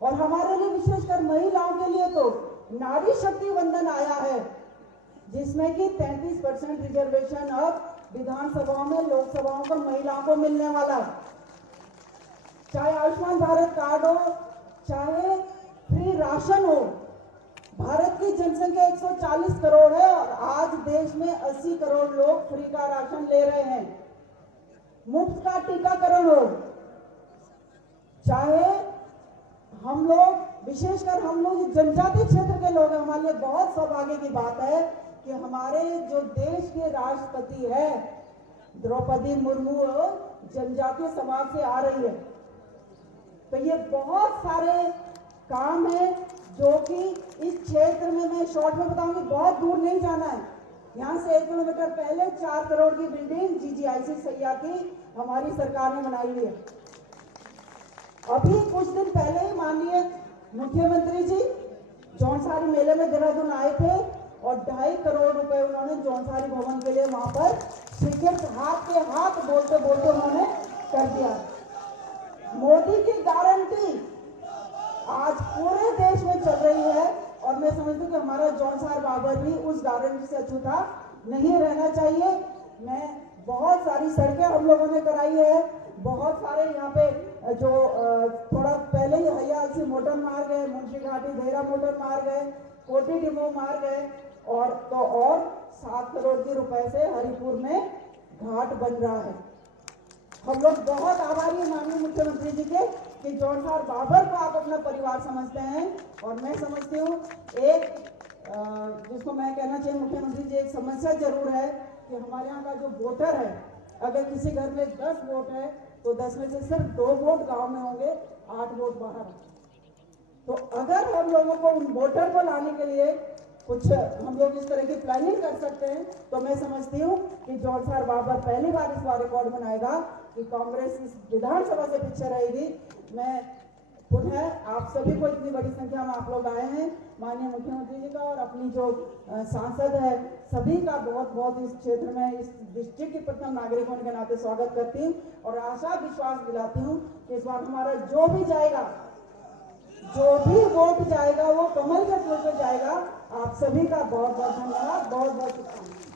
और हमारे लिए विशेषकर महिलाओं के लिए तो नारी शक्ति वंदन आया है, जिसमें कि 33% रिजर्वेशन अब विधानसभाओं में, लोकसभाओं को महिलाओं को मिलने वाला है। चाहे आयुष्मान भारत कार्ड हो, चाहे फ्री राशन हो। भारत की जनसंख्या 140 करोड़ है और आज देश में 80 करोड़ लोग फ्री का राशन ले रहे हैं। मुफ्त का टीकाकरण हो, चाहे हम लोग, विशेषकर हम लोग जनजातीय क्षेत्र के लोग हैं, हमारे लिए बहुत सौभाग्य की बात है कि हमारे जो देश के राष्ट्रपति है द्रौपदी मुर्मू जनजातीय समाज से आ रही है। तो ये बहुत सारे काम है जो कि इस क्षेत्र में, मैं शॉर्ट में बताऊंगी, बहुत दूर नहीं जाना है। यहाँ से 1 किलोमीटर पहले 4 करोड़ की बिल्डिंग GGIC सैया की हमारी सरकार ने बनाई हुई है। अभी कुछ दिन पहले ही माननीय मुख्यमंत्री जी जौनसारी मेले में देहरादून आए थे और 2.5 करोड़ रुपए उन्होंने जौनसारी भवन के लिए वहां पर टिकट हाथ के हाथ बोलते बोलते उन्होंने कर दिया। मोदी की गारंटी आज पूरे देश में चल रही है और मैं समझती हूँ कि हमारा जौनसार बाबर भी उस गारंटी से अछूता नहीं रहना चाहिए। मैं बहुत सारी सड़कें हम लोगों ने कराई है, बहुत सारे यहाँ पे जो थोड़ा पहले ही हयालसी मोटर मार्ग है, मुंशी घाटी देहरा मोटर मार्ग है, कोटी डिमो मार्ग है और 7 करोड़ के रुपए से हरिपुर में घाट बन रहा है। हम लोग बहुत आभारी हैं माननीय मुख्यमंत्री जी के कि जौनसार बाबर को आप अपना परिवार समझते हैं। और मैं समझती हूँ एक जिसको मैं कहना चाहिए मुख्यमंत्री जी, एक समस्या जरूर है कि हमारे यहाँ का जो वोटर है, अगर किसी घर में 10 वोट है तो 10 में से सिर्फ 2 वोट गांव में होंगे, 8 वोट बाहर। तो अगर हम लोगों को उन वोटर को लाने के लिए कुछ हम लोग इस तरह की प्लानिंग कर सकते हैं तो मैं समझती हूँ कि जौनसार बाबर पहली बार इस बार रिकॉर्ड बनाएगा कि कांग्रेस इस विधानसभा से पीछे रहेगी। मैं पुनः आप सभी को, इतनी बड़ी संख्या में आप लोग आए हैं, माननीय मुख्यमंत्री जी का और अपनी जो सांसद है सभी का बहुत बहुत इस क्षेत्र में, इस डिस्ट्रिक्ट के प्रथम नागरिक होने के नाते स्वागत करती हूँ और आशा विश्वास दिलाती हूँ कि इस बार हमारा जो भी जाएगा, जो भी वोट जाएगा वो कमल के फूल पे जाएगा। आप सभी का बहुत बहुत धन्यवाद, बहुत बहुत शुभकामनाएं।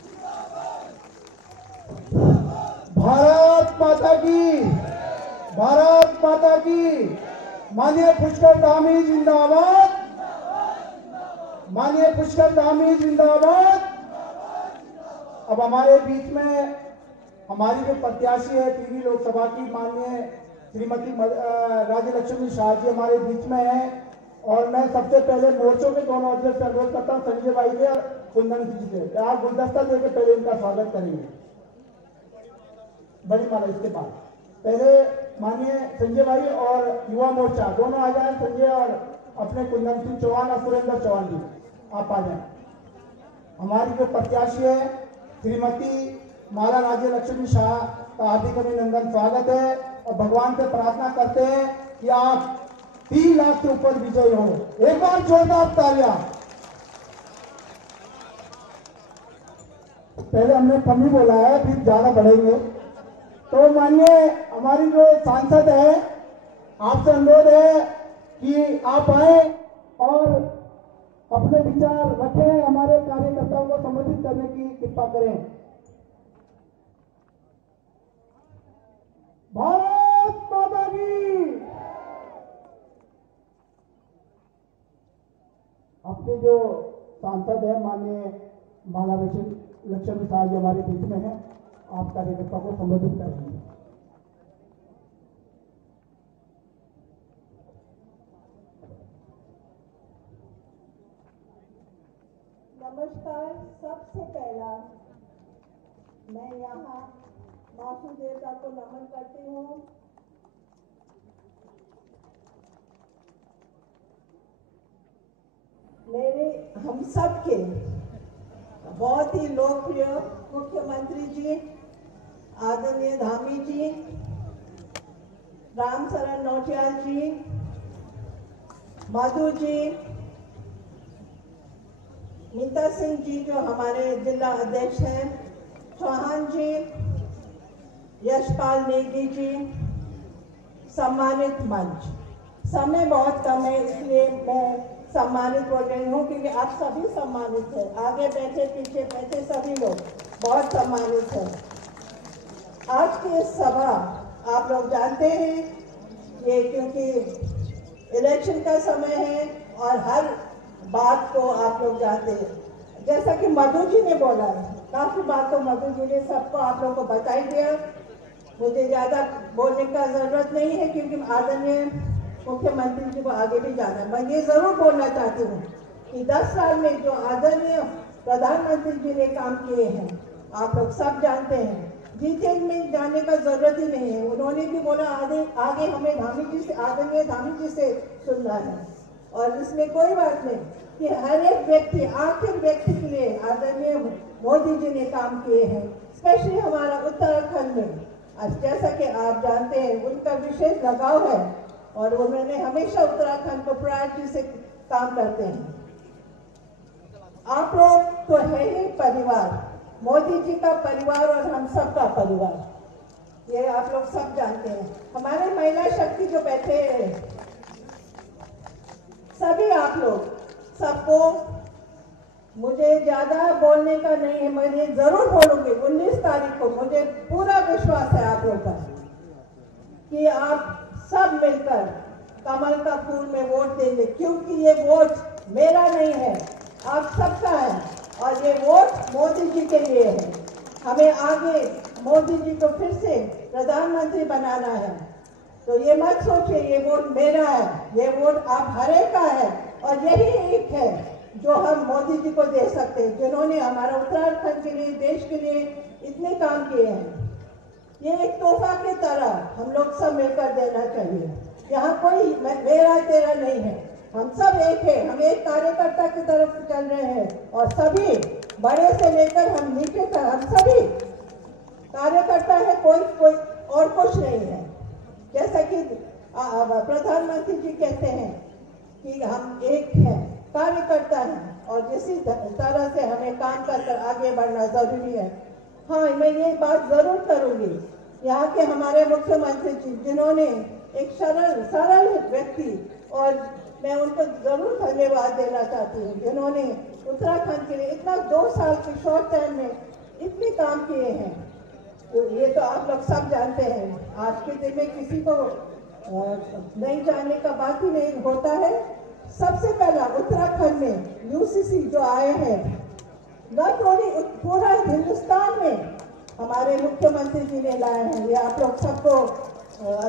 भारत माता की, भारत माता की। माननीय पुष्कर धामी जिंदाबाद, माननीय पुष्कर धामी जिंदाबाद। अब हमारे बीच में हमारी जो प्रत्याशी है टीवी लोकसभा की, माननीय श्रीमती राज्य लक्ष्मी शाह जी हमारे बीच में है और मैं सबसे पहले मोर्चों के दोनों अध्यक्ष से अनुरोध करता हूँ, संजय भाई के और कुंदन जी से, आप गुलदस्ता देकर पहले इनका स्वागत करेंगे। बड़ी माला इसके बाद पहले माननीय संजय भाई और युवा मोर्चा दोनों आ जाए, संजय और अपने कुंदन सिंह चौहान और सुरेंद्र चौहान जी आप आ जाए। हमारी जो प्रत्याशी है श्रीमती माला राज्य लक्ष्मी शाह का हार्दिक अभिनंदन स्वागत है और भगवान से प्रार्थना करते हैं कि आप 3 लाख के ऊपर विजयी हो। एक बार जोरदार तालियां। पहले हमने कम ही बोला है, फिर ज्यादा बढ़ेंगे। तो माननीय हमारी जो सांसद है, आपसे अनुरोध है कि आप आए और अपने विचार रखें, हमारे कार्यकर्ताओं को संबोधित करने की कृपा करें। भारत माता की। अपने जो सांसद है माननीय माला लक्ष्मी शाह जी हमारे बीच में है, आप कार्यकर्ता को संबोधित करेंगे। नमस्कार। सबसे पहला मैं यहाँ मासू देवता को नमन करती हूँ। मेरे हम सब के बहुत ही लोकप्रिय मुख्यमंत्री जी आदरणीय धामी जी, राम शरण नौटियाल जी, मधु जी, नीता सिंह जी जो हमारे जिला अध्यक्ष हैं, चौहान जी, यशपाल नेगी जी, सम्मानित मंच। समय बहुत कम है इसलिए मैं सम्मानित बोल रही हूँ क्योंकि आप सभी सम्मानित हैं, आगे बैठे पीछे बैठे सभी लोग बहुत सम्मानित हैं। आज की इस सभा आप लोग जानते हैं ये क्योंकि इलेक्शन का समय है और हर बात को आप लोग जानते हैं। जैसा कि मधु जी ने बोला, काफी बात तो मधु जी ने सबको आप लोगों को बताई दिया, मुझे ज्यादा बोलने का जरूरत नहीं है क्योंकि आदरणीय मुख्यमंत्री जी को आगे भी जाना है। मैं ये जरूर बोलना चाहती हूँ कि 10 साल में जो आदरणीय प्रधानमंत्री जी ने काम किए हैं आप लोग सब जानते हैं। डिटेल में जाने का जरूरत ही नहीं है। उन्होंने भी बोला आगे हमें धामी जी से, आदरणीय धामी जी से सुनना है। और इसमें कोई बात नहीं कि हर एक व्यक्ति, आखिर व्यक्ति के लिए आदरणीय मोदी जी ने काम किए हैं, स्पेशली हमारा उत्तराखंड में। आज जैसा कि आप जानते हैं उनका विशेष लगाव है और उन्होंने हमेशा उत्तराखंड को प्रायोरिटी से काम करते हैं। आप लोग तो है ही परिवार, मोदी जी का परिवार और हम सब का परिवार, ये आप लोग सब जानते हैं। हमारे महिला शक्ति जो बैठे हैं सभी आप लोग, सबको मुझे ज्यादा बोलने का नहीं है, मैं ये जरूर बोलूंगी 19 तारीख को। मुझे पूरा विश्वास है आप लोग पर कि आप सब मिलकर कमल का फूल में वोट देंगे, क्योंकि ये वोट मेरा नहीं है, आप सबका है और ये वोट मोदी जी के लिए है। हमें आगे मोदी जी को फिर से प्रधानमंत्री बनाना है, तो ये मत सोचिए ये वोट मेरा है, ये वोट आप हर एक का है। और यही एक है जो हम मोदी जी को दे सकते हैं, जिन्होंने हमारा उत्तराखंड के लिए, देश के लिए इतने काम किए हैं। ये एक तोहफा की तरह हम लोग सब मिलकर देना चाहिए। यहाँ कोई मेरा तेरा नहीं है, हम सब एक है, हम एक कार्यकर्ता की तरफ चल रहे हैं और सभी बड़े से लेकर हम नीचे तक हम सभी कार्यकर्ता है, कोई और कुछ नहीं है। जैसा कि प्रधानमंत्री जी कहते हैं कि हम एक हैं, कार्यकर्ता हैं और इसी तरह से हमें काम कर आगे बढ़ना जरूरी है। हाँ, मैं ये बात जरूर करूंगी, यहाँ के हमारे मुख्यमंत्री जी जिन्होंने एक सरल व्यक्ति, और मैं उनको जरूर धन्यवाद देना चाहती हूँ, जिन्होंने उत्तराखंड के लिए इतना 2 साल के शॉर्ट टाइम में इतने काम किए हैं। तो ये तो आप लोग सब जानते हैं, आज के दिन में किसी को नहीं जानने का बात ही नहीं होता है। सबसे पहला उत्तराखंड में यूसीसी जो आए हैं, नॉट ओनली पूरा हिंदुस्तान में हमारे मुख्यमंत्री जी ने लाए हैं, ये आप लोग सबको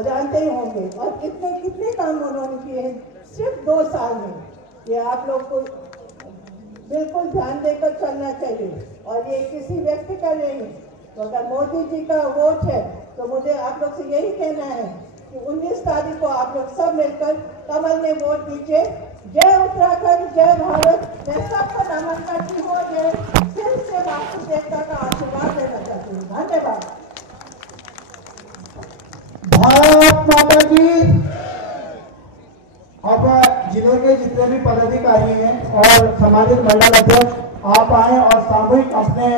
जानते ही होंगे। और कितने काम उन्होंने किए हैं सिर्फ 2 साल में, ये आप लोग को बिल्कुल ध्यान देकर चलना चाहिए। और ये किसी व्यक्ति का नहीं, तो अगर मोदी जी का वोट है तो मुझे आप लोग से यही कहना है कि 19 तारीख को आप लोग सब मिलकर कमल में वोट दीजिए। जय उत्तराखंड, जय भारत। मैं सबको नमन करती हूँ, ये फिर से वासुदेवता का आशीर्वाद देना चाहती हूँ। धन्यवाद। भारत माता की। अब जिले के जितने भी पदाधिकारी हैं और सामाजिक मंडल अध्यक्ष आप आए और सामूहिक अपने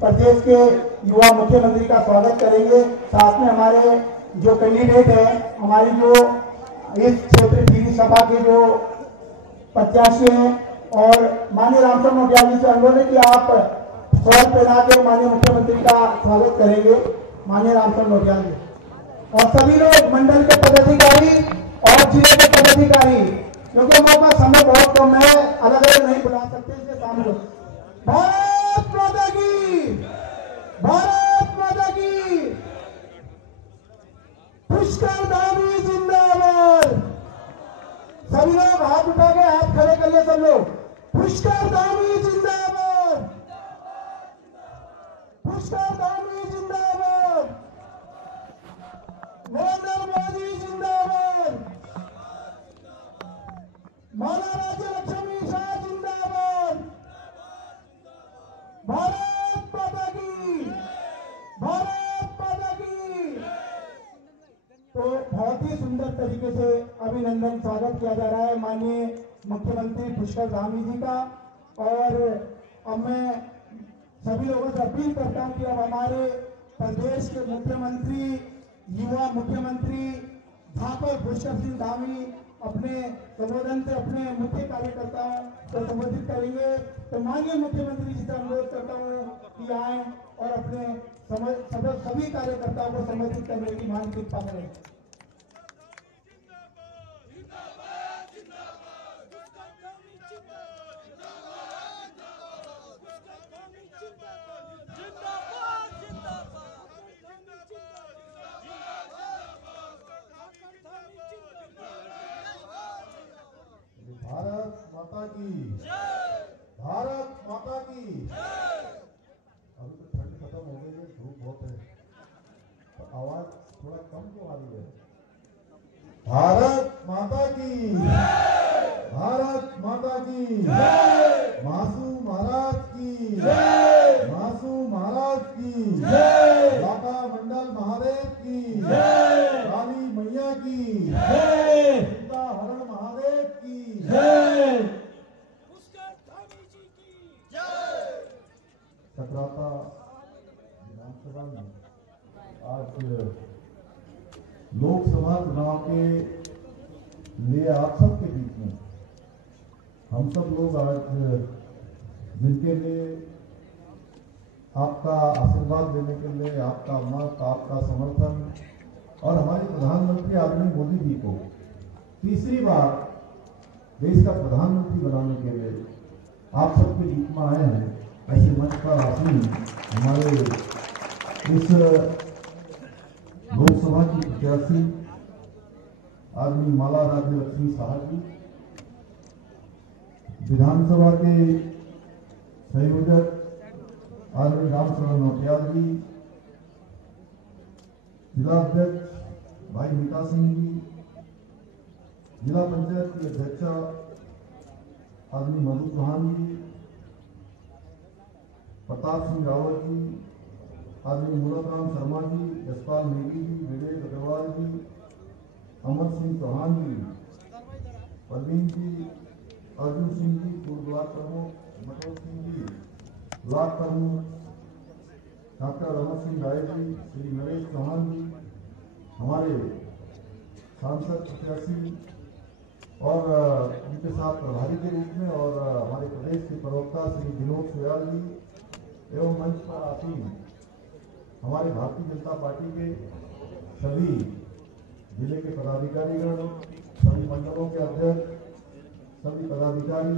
प्रदेश के युवा मुख्यमंत्री का स्वागत करेंगे। साथ में हमारे जो कैंडिडेट हैं, हमारी जो इस क्षेत्र की सभा के जो प्रत्याशी हैं, और माननीय रामचंद्र नोटियाल जी से अनुरोध है कि आप शॉल पहना के माननीय मुख्यमंत्री का स्वागत करेंगे। माननीय रामचंद्र नोटियाल जी और सभी लोग मंडल के पदाधिकारी और जिले के पदाधिकारी, क्योंकि हमारे पास समय बहुत कम है, अलग अलग नहीं बुला सकते, इसके सामने भारत माता की, भारत माता की। पुष्कर धामी जिंदाबाद। सभी लोग हाथ उठा के हाथ खड़े करिए, सब लोग। पुष्कर धामी जिंदाबाद, पुष्कर धामी जिंदाबाद, नरेंद्र मोदी जिंदाबाद, माला राज्य लक्ष्मी शाह जिंदाबाद, भारत माता की, भारत माता की। तो बहुत ही सुंदर तरीके से अभिनंदन स्वागत किया जा रहा है माननीय मुख्यमंत्री पुष्कर धामी जी का। और अब मैं सभी लोगों से अपील करता हूं कि अब हमारे प्रदेश के मुख्यमंत्री, युवा मुख्यमंत्री ठाकुर पुष्कर सिंह धामी अपने संबोधन से अपने मुख्य कार्यकर्ताओं को संबोधित करेंगे। तो माननीय मुख्यमंत्री जी से अनुरोध करता हूँ कि आए और अपने सभी कार्यकर्ताओं को संबोधित करने की मान कृपा करें। भारत माता की, भारत माता की। अभी तो ठंड खत्म हो गई है, धूप बहुत है। थोड़ा कम क्यों आ रही है? भारत माता की, भारत माता की, मासूम महाराज की, मासूम महाराज की, लाटा मंडल महादेव की, काली मैया की, सीता हरण महादेव की, चक्राता विधानसभा में आज लोकसभा चुनाव के लिए आप सबके बीच में हम सब लोग आज जिनके लिए आपका आशीर्वाद देने के लिए आपका मत, आपका समर्थन और हमारे प्रधानमंत्री आदरणीय मोदी जी को तीसरी बार देश का प्रधानमंत्री बनाने के लिए आप सबके बीच में आए हैं। ऐसे मंच पर आसीन हमारे इस लोकसभा की प्रत्याशी आदमी माला राज्य लक्ष्मी साहब जी, विधानसभा के संयोजक आदमी रामचरण नौटियाल जी, जिला अध्यक्ष भाई मीता सिंह जी, जिला पंचायत की अध्यक्षा आदमी मधु चौहान जी, प्रताप सिंह रावत जी, आदमी मूलतराम शर्मा जी, यशपाल नेगी जी, विवेक अग्रवाल जी, अमर सिंह चौहान जी, प्रवीण जी, अर्जुन सिंह जी, पूर्व ब्लॉक प्रमुख मनोज सिंह जी, ब्लॉक प्रमुख डॉक्टर रमन सिंह राय जी, श्री नरेश चौहान जी, हमारे सांसद प्रत्याशी और उनके साथ प्रभारी के रूप में और हमारे प्रदेश के प्रवक्ता श्री विनोद सुयाल जी एवं मंच पर आसीन हमारे भारतीय जनता पार्टी के सभी जिले के पदाधिकारीगण, सभी मंडलों के अध्यक्ष, सभी पदाधिकारी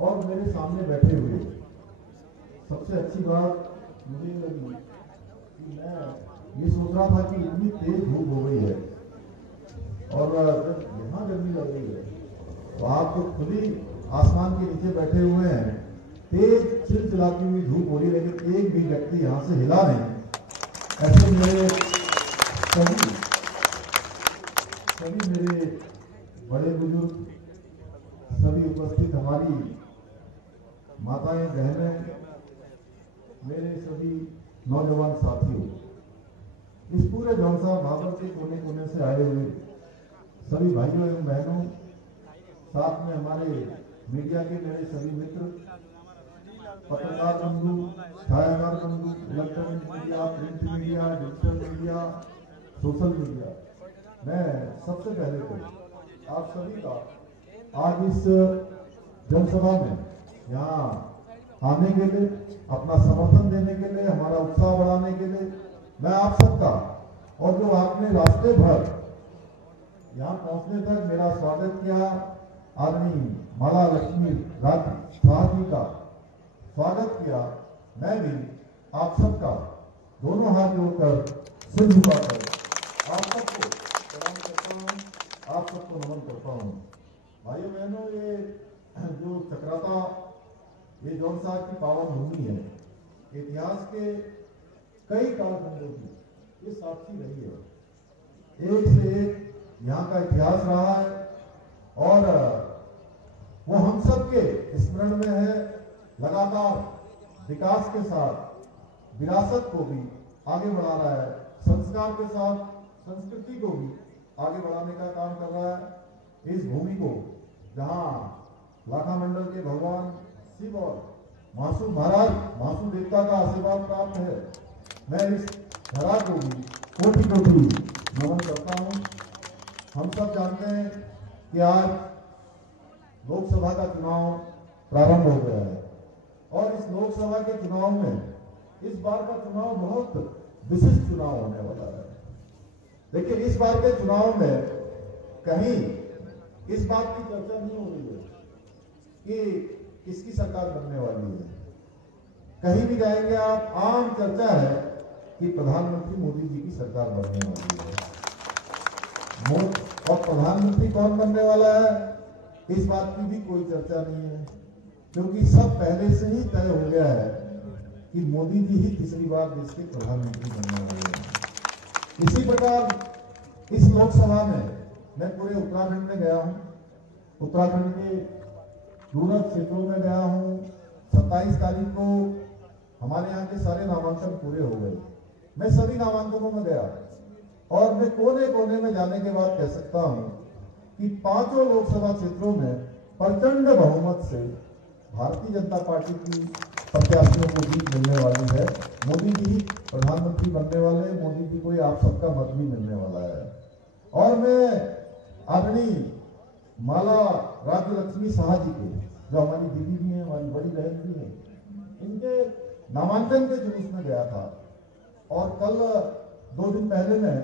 और मेरे सामने बैठे हुए, सबसे अच्छी बात मुझे लगी कि मैं ये सोच रहा था कि इतनी तेज धूप हो गई है और जब यहाँ गर्मी लग रही है तो आप तो खुली आसमान के नीचे बैठे हुए हैं, तेज चिलचिलाती हुई धूप हो रही है, लेकिन एक भी व्यक्ति यहाँ से हिला नहीं। ऐसे मेरे सभी मेरे बड़े बुजुर्ग, सभी उपस्थित हमारी माताएं, बहनें, मेरे सभी नौजवान साथियों, इस पूरे जौनसा भाबर के कोने कोने से आए हुए सभी भाइयों एवं बहनों, साथ में हमारे मीडिया के मेरे सभी मित्र, पत्रकार बंधु, छायाकार बंधु, electronic media, print media, digital media, social media, मैं सबसे पहले तो आप सभी का आज इस जनसभा में यहाँ आने के लिए, अपना समर्थन देने के लिए, हमारा उत्साह बढ़ाने के लिए मैं आप सबका और जो आपने रास्ते भर यहाँ पहुंचने तक मेरा स्वागत किया, आदमी माला लक्ष्मी राज्य साहब जी का स्वागत किया, मैं भी आप सबका दोनों हाथ जोड़कर सिर झुकाकर आप सबको प्रणाम करता हूँ, आप सबको नमन करता हूँ। भाइयों बहनों, ये जो चक्राता, ये जौनसा की पावन भूमि है, इतिहास के कई कालखंडों की ये साक्षी रही है। एक से एक यहाँ का इतिहास रहा है और वो हम सबके स्मरण में है। लगातार विकास के साथ विरासत को भी आगे बढ़ा रहा है, संस्कार के साथ संस्कृति को भी आगे बढ़ाने का काम कर रहा है। इस भूमि को जहाँ लाखा मंडल के भगवान शिव और मासू महाराज, मासू देवता का आशीर्वाद प्राप्त है, मैं इस धरा को भी कोटि कोटि नमन करता हूँ। हम सब जानते हैं कि आज लोकसभा का चुनाव प्रारंभ हो गया है और इस लोकसभा के चुनाव में इस बार का चुनाव बहुत विशिष्ट चुनाव होने वाला है। लेकिन इस बार के चुनाव में कहीं इस बात की चर्चा नहीं हो रही है कि किसकी सरकार बनने वाली है। कहीं भी जाएंगे आप, आम चर्चा है कि प्रधानमंत्री मोदी जी की सरकार बनने वाली है। और प्रधानमंत्री कौन बनने वाला है, इस बात की भी कोई चर्चा नहीं है, क्योंकि सब पहले से ही तय हो गया है कि मोदी जी ही तीसरी बार देश के प्रधानमंत्री बनने वाले हैं। इसी प्रकार इस लोकसभा में मैं पूरे उत्तराखंड में गया हूं, उत्तराखंड के दूरस्थ क्षेत्रों में गया हूं। 27 तारीख को हमारे यहाँ के सारे नामांकन पूरे हो गए। मैं सभी नामांकनों में गया और मैं कोने कोने में जाने के बाद कह सकता हूं कि 5 लोकसभा क्षेत्रों में प्रचंड बहुमत से भारतीय जनता पार्टी की प्रत्याशियों को जीत मिलने वाली है। मोदी जी प्रधानमंत्री बनने वाले, मोदी जी को आप सबका मत भी मिलने वाला है। और मैं आदरणीय माला राज्य लक्ष्मी शाह जी के, जो हमारी दीदी भी है, हमारी बड़ी बहन भी है, इनके नामांकन के जुलूस में गया था। और कल 2 दिन पहले मैं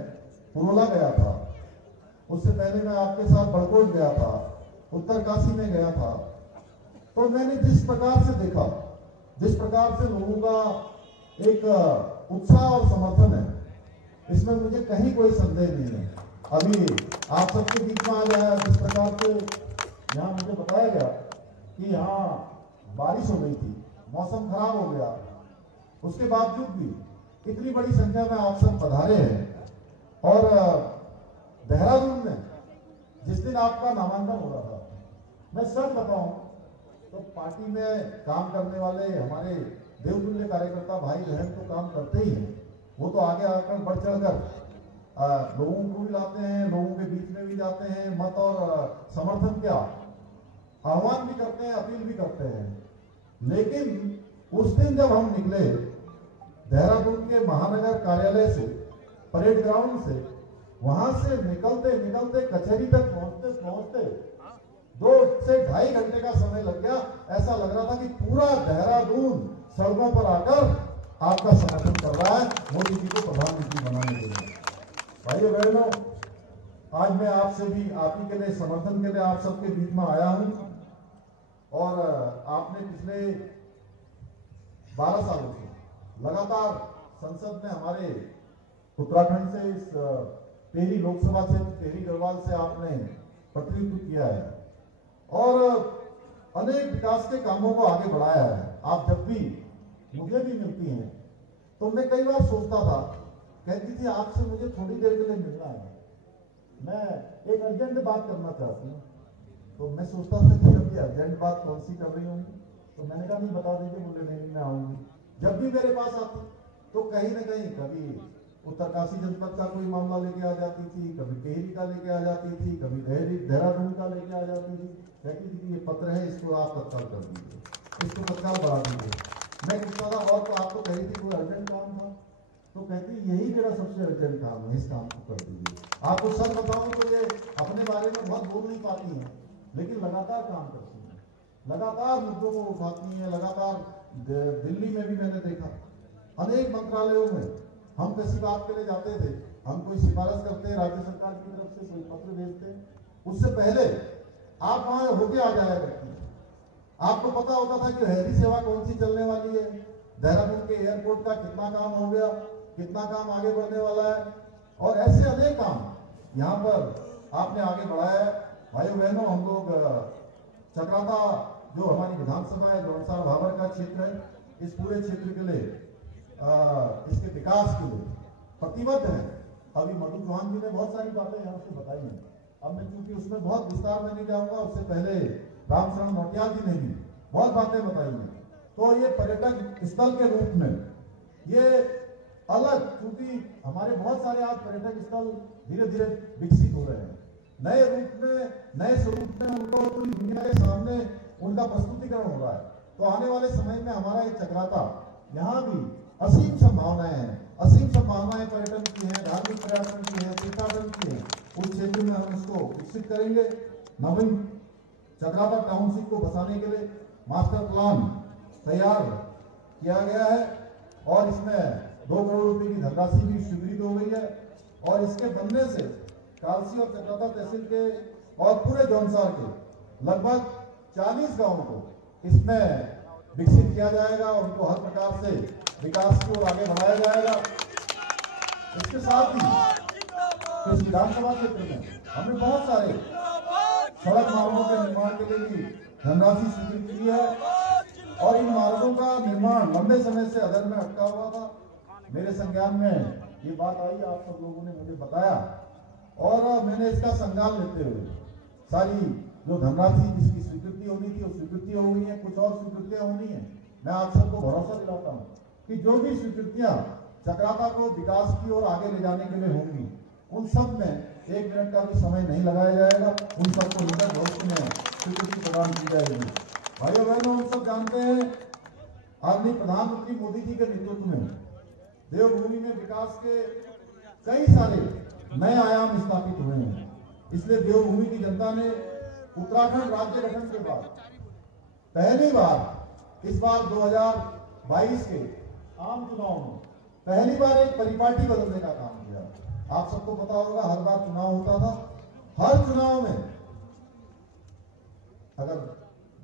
पुरोला गया था, उससे पहले मैं आपके साथ बड़कोट गया था, उत्तरकाशी में गया था। तो मैंने जिस प्रकार से देखा, जिस प्रकार से लोगों का एक उत्साह और समर्थन है, इसमें मुझे कहीं कोई संदेह नहीं है। अभी आप सबके बीच में आ गया, जिस प्रकार से यहाँ मुझे बताया गया कि यहाँ बारिश हो गई थी, मौसम खराब हो गया, उसके बावजूद भी इतनी बड़ी संख्या में आप सब पधारे हैं। और देहरादून में जिस दिन आपका नामांकन हो रहा था, मैं सच बताऊं तो पार्टी में काम करने वाले हमारे देवतुल्य कार्यकर्ता भाई बहन तो काम करते ही हैं, वो तो आगे आकर बढ़ चढ़कर लोगों को भी लाते हैं, लोगों के बीच में भी जाते हैं, मत और समर्थन क्या आह्वान भी करते हैं, अपील भी करते हैं। लेकिन उस दिन जब हम निकले देहरादून के महानगर कार्यालय से, परेड ग्राउंड से, वहां से निकलते निकलते कचहरी तक पहुंचते पहुंचते 2 से 2.5 घंटे का समय लग गया। ऐसा लग रहा था कि पूरा देहरादून सड़कों पर आकर आपका समर्थन कर रहा है मोदी जी को प्रधानमंत्री बनाने के लिए। भाइयों बहनों, आज मैं आपसे भी आप ही के लिए समर्थन के लिए आप सबके बीच में आया हूं। और आपने पिछले 12 सालों से लगातार संसद में हमारे उत्तराखंड से इस टेहरी लोकसभा क्षेत्र, टेहरी गढ़वाल से आपने प्रतिनिधित्व किया है और अनेक विकास के कामों को आगे बढ़ाया है। आप जब भी मुझे भी मिलती हैं तो मैं कई बार सोचता था, कहती थी आपसे मुझे थोड़ी देर के लिए मिलना है, मैं एक अर्जेंट बात करना चाहती हूँ। तो मैं सोचता था कि अभी अर्जेंट बात कौन सी कर रही होंगी, तो मैंने कहा नहीं बता दीजिए, बोले नहीं मैं आऊंगी। जब भी मेरे पास आती तो कहीं ना कहीं कभी उत्तरकाशी जनपद का कोई मामला लेके आ जाती थी, कभी टेहरी का लेके आ जाती थी, कभी देहरादून का लेके आ जाती थी। कहती थी कि ये पत्र है, इसको आप तत्काल कर दीजिए, इसको तत्काल बढ़ा दीजिए। मैं पूछता था और तो आप तो कही थी कोई अर्जेंट काम था, तो कहती यही मेरा सबसे अर्जेंट काम है, इस काम को कर दीजिए। आपको सच बताऊं तो ये अपने बारे में बहुत बोल नहीं पाती हैं, लेकिन लगातार काम करती हैं, लगातार मुद्दों को उठाती हैं। लगातार दिल्ली में भी मैंने देखा अनेक मंत्रालयों में हम किसी बात के लिए जाते थे, हम कोई सिफारिश करते, राज्य सरकार की तरफ से कोई पत्र भेजते, उससे पहले आप वहां होके आ जाया करती हैं। आपको पता होता था कि हेली सेवा कौन सी चलने वाली है, देहरादून के एयरपोर्ट का कितना काम हो गया, कितना काम आगे बढ़ने वाला है, और ऐसे अनेक काम यहाँ पर आपने आगे बढ़ाया है। भाइयों बहनों, हम लोग चक्राता जो हमारी विधानसभा है, जौनसार भाबर का क्षेत्र है, इस पूरे क्षेत्र के लिए इसके विकास के लिए प्रतिबद्ध है। अभी मधु चौहान जी ने बहुत सारी बातें यहाँ से बताई हैं, अब मैं चूंकि उसमें बहुत विस्तार में नहीं जाऊंगा, उससे पहले रामशरण नौटियाल जी ने भी बहुत बातें बताई हैं। तो ये पर्यटक स्थल के रूप में ये अलग, क्योंकि हमारे बहुत सारे आज पर्यटक स्थल धीरे धीरे विकसित हो रहे हैं, नए रूप में, नए स्वरूप में उनको पूरी दुनिया के सामने उनका प्रस्तुतिकरण हो रहा है। तो आने वाले समय में हमारा ये चक्राता, यहाँ भी असीम संभावनाएं हैं, असीम संभावनाएं पर्यटन की हैं, धार्मिक पर्यटन की हैं, तीर्थाटन की हैं। उस क्षेत्र में हम इसको विकसित करेंगे। नवीन चक्राता टाउनशिप को बसाने के लिए मास्टर प्लान तैयार किया गया है और इसमें 2 करोड़ रुपए की धनराशि भी स्वीकृत हो गई है। और इसके बनने से कालसी और चक्राता तहसील के और पूरे जौनसार के लगभग 40 गांवों को इसमें विकसित किया जाएगा, उनको हर प्रकार से विकास की ओर आगे बढ़ाया जाएगा। इसके साथ ही इस विधानसभा क्षेत्र में हमने बहुत सारे सड़क मार्गों के निर्माण के लिए भी धनराशि स्वीकृत की है और इन मार्गों का निर्माण लंबे समय से अधर में अटका हुआ था। मेरे संज्ञान में ये बात आई, आप सब लोगों ने मुझे बताया और मैंने इसका संज्ञान लेते हुए सारी जो धनराशि जिसकी स्वीकृति होनी थी वो स्वीकृति हो गई है, कुछ और स्वीकृतियां होनी है। मैं आप सबको भरोसा दिलाता हूँ कि जो भी स्वीकृतियां चक्राता को विकास की ओर आगे ले जाने के लिए होंगी, उन सब में 1 मिनट का भी समय नहीं लगाया जाएगा। उन सबको निकट भविष्य में स्वीकृति प्रदान की जाएगी। भाइयों बहनों, हम सब जानते हैं आदरणीय प्रधानमंत्री मोदी जी के नेतृत्व में देवभूमि में विकास के कई सारे नए आयाम स्थापित हुए हैं। इसलिए देवभूमि की जनता ने उत्तराखंड राज्य गठन के बाद पहली बार इस बार 2022 के आम चुनाव में पहली बार एक परिपाटी बदलने का काम किया। आप सबको पता होगा, हर बार चुनाव होता था, हर चुनाव में अगर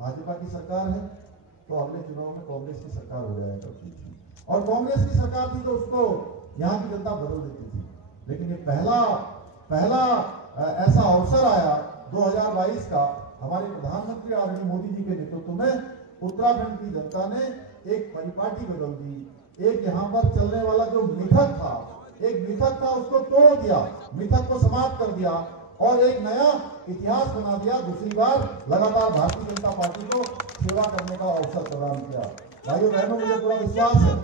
भाजपा की सरकार है तो अगले चुनाव में कांग्रेस की सरकार हो जाया करती थी, और कांग्रेस की सरकार थी तो उसको यहाँ की जनता बदल देती थी। लेकिन ये पहला ऐसा अवसर आया 2022 का, हमारे प्रधानमंत्री आदरणीय मोदी जी के नेतृत्व में उत्तराखंड की जनता ने एक परिपाटी बदल दी। एक यहाँ पर चलने वाला जो मिथक था उसको तोड़ दिया, मिथक को समाप्त कर दिया और एक नया इतिहास बना दिया। दूसरी बार लगातार भारतीय जनता पार्टी को सेवा करने का अवसर प्रदान किया। भाइयों बहनों, मुझे पूरा विश्वास है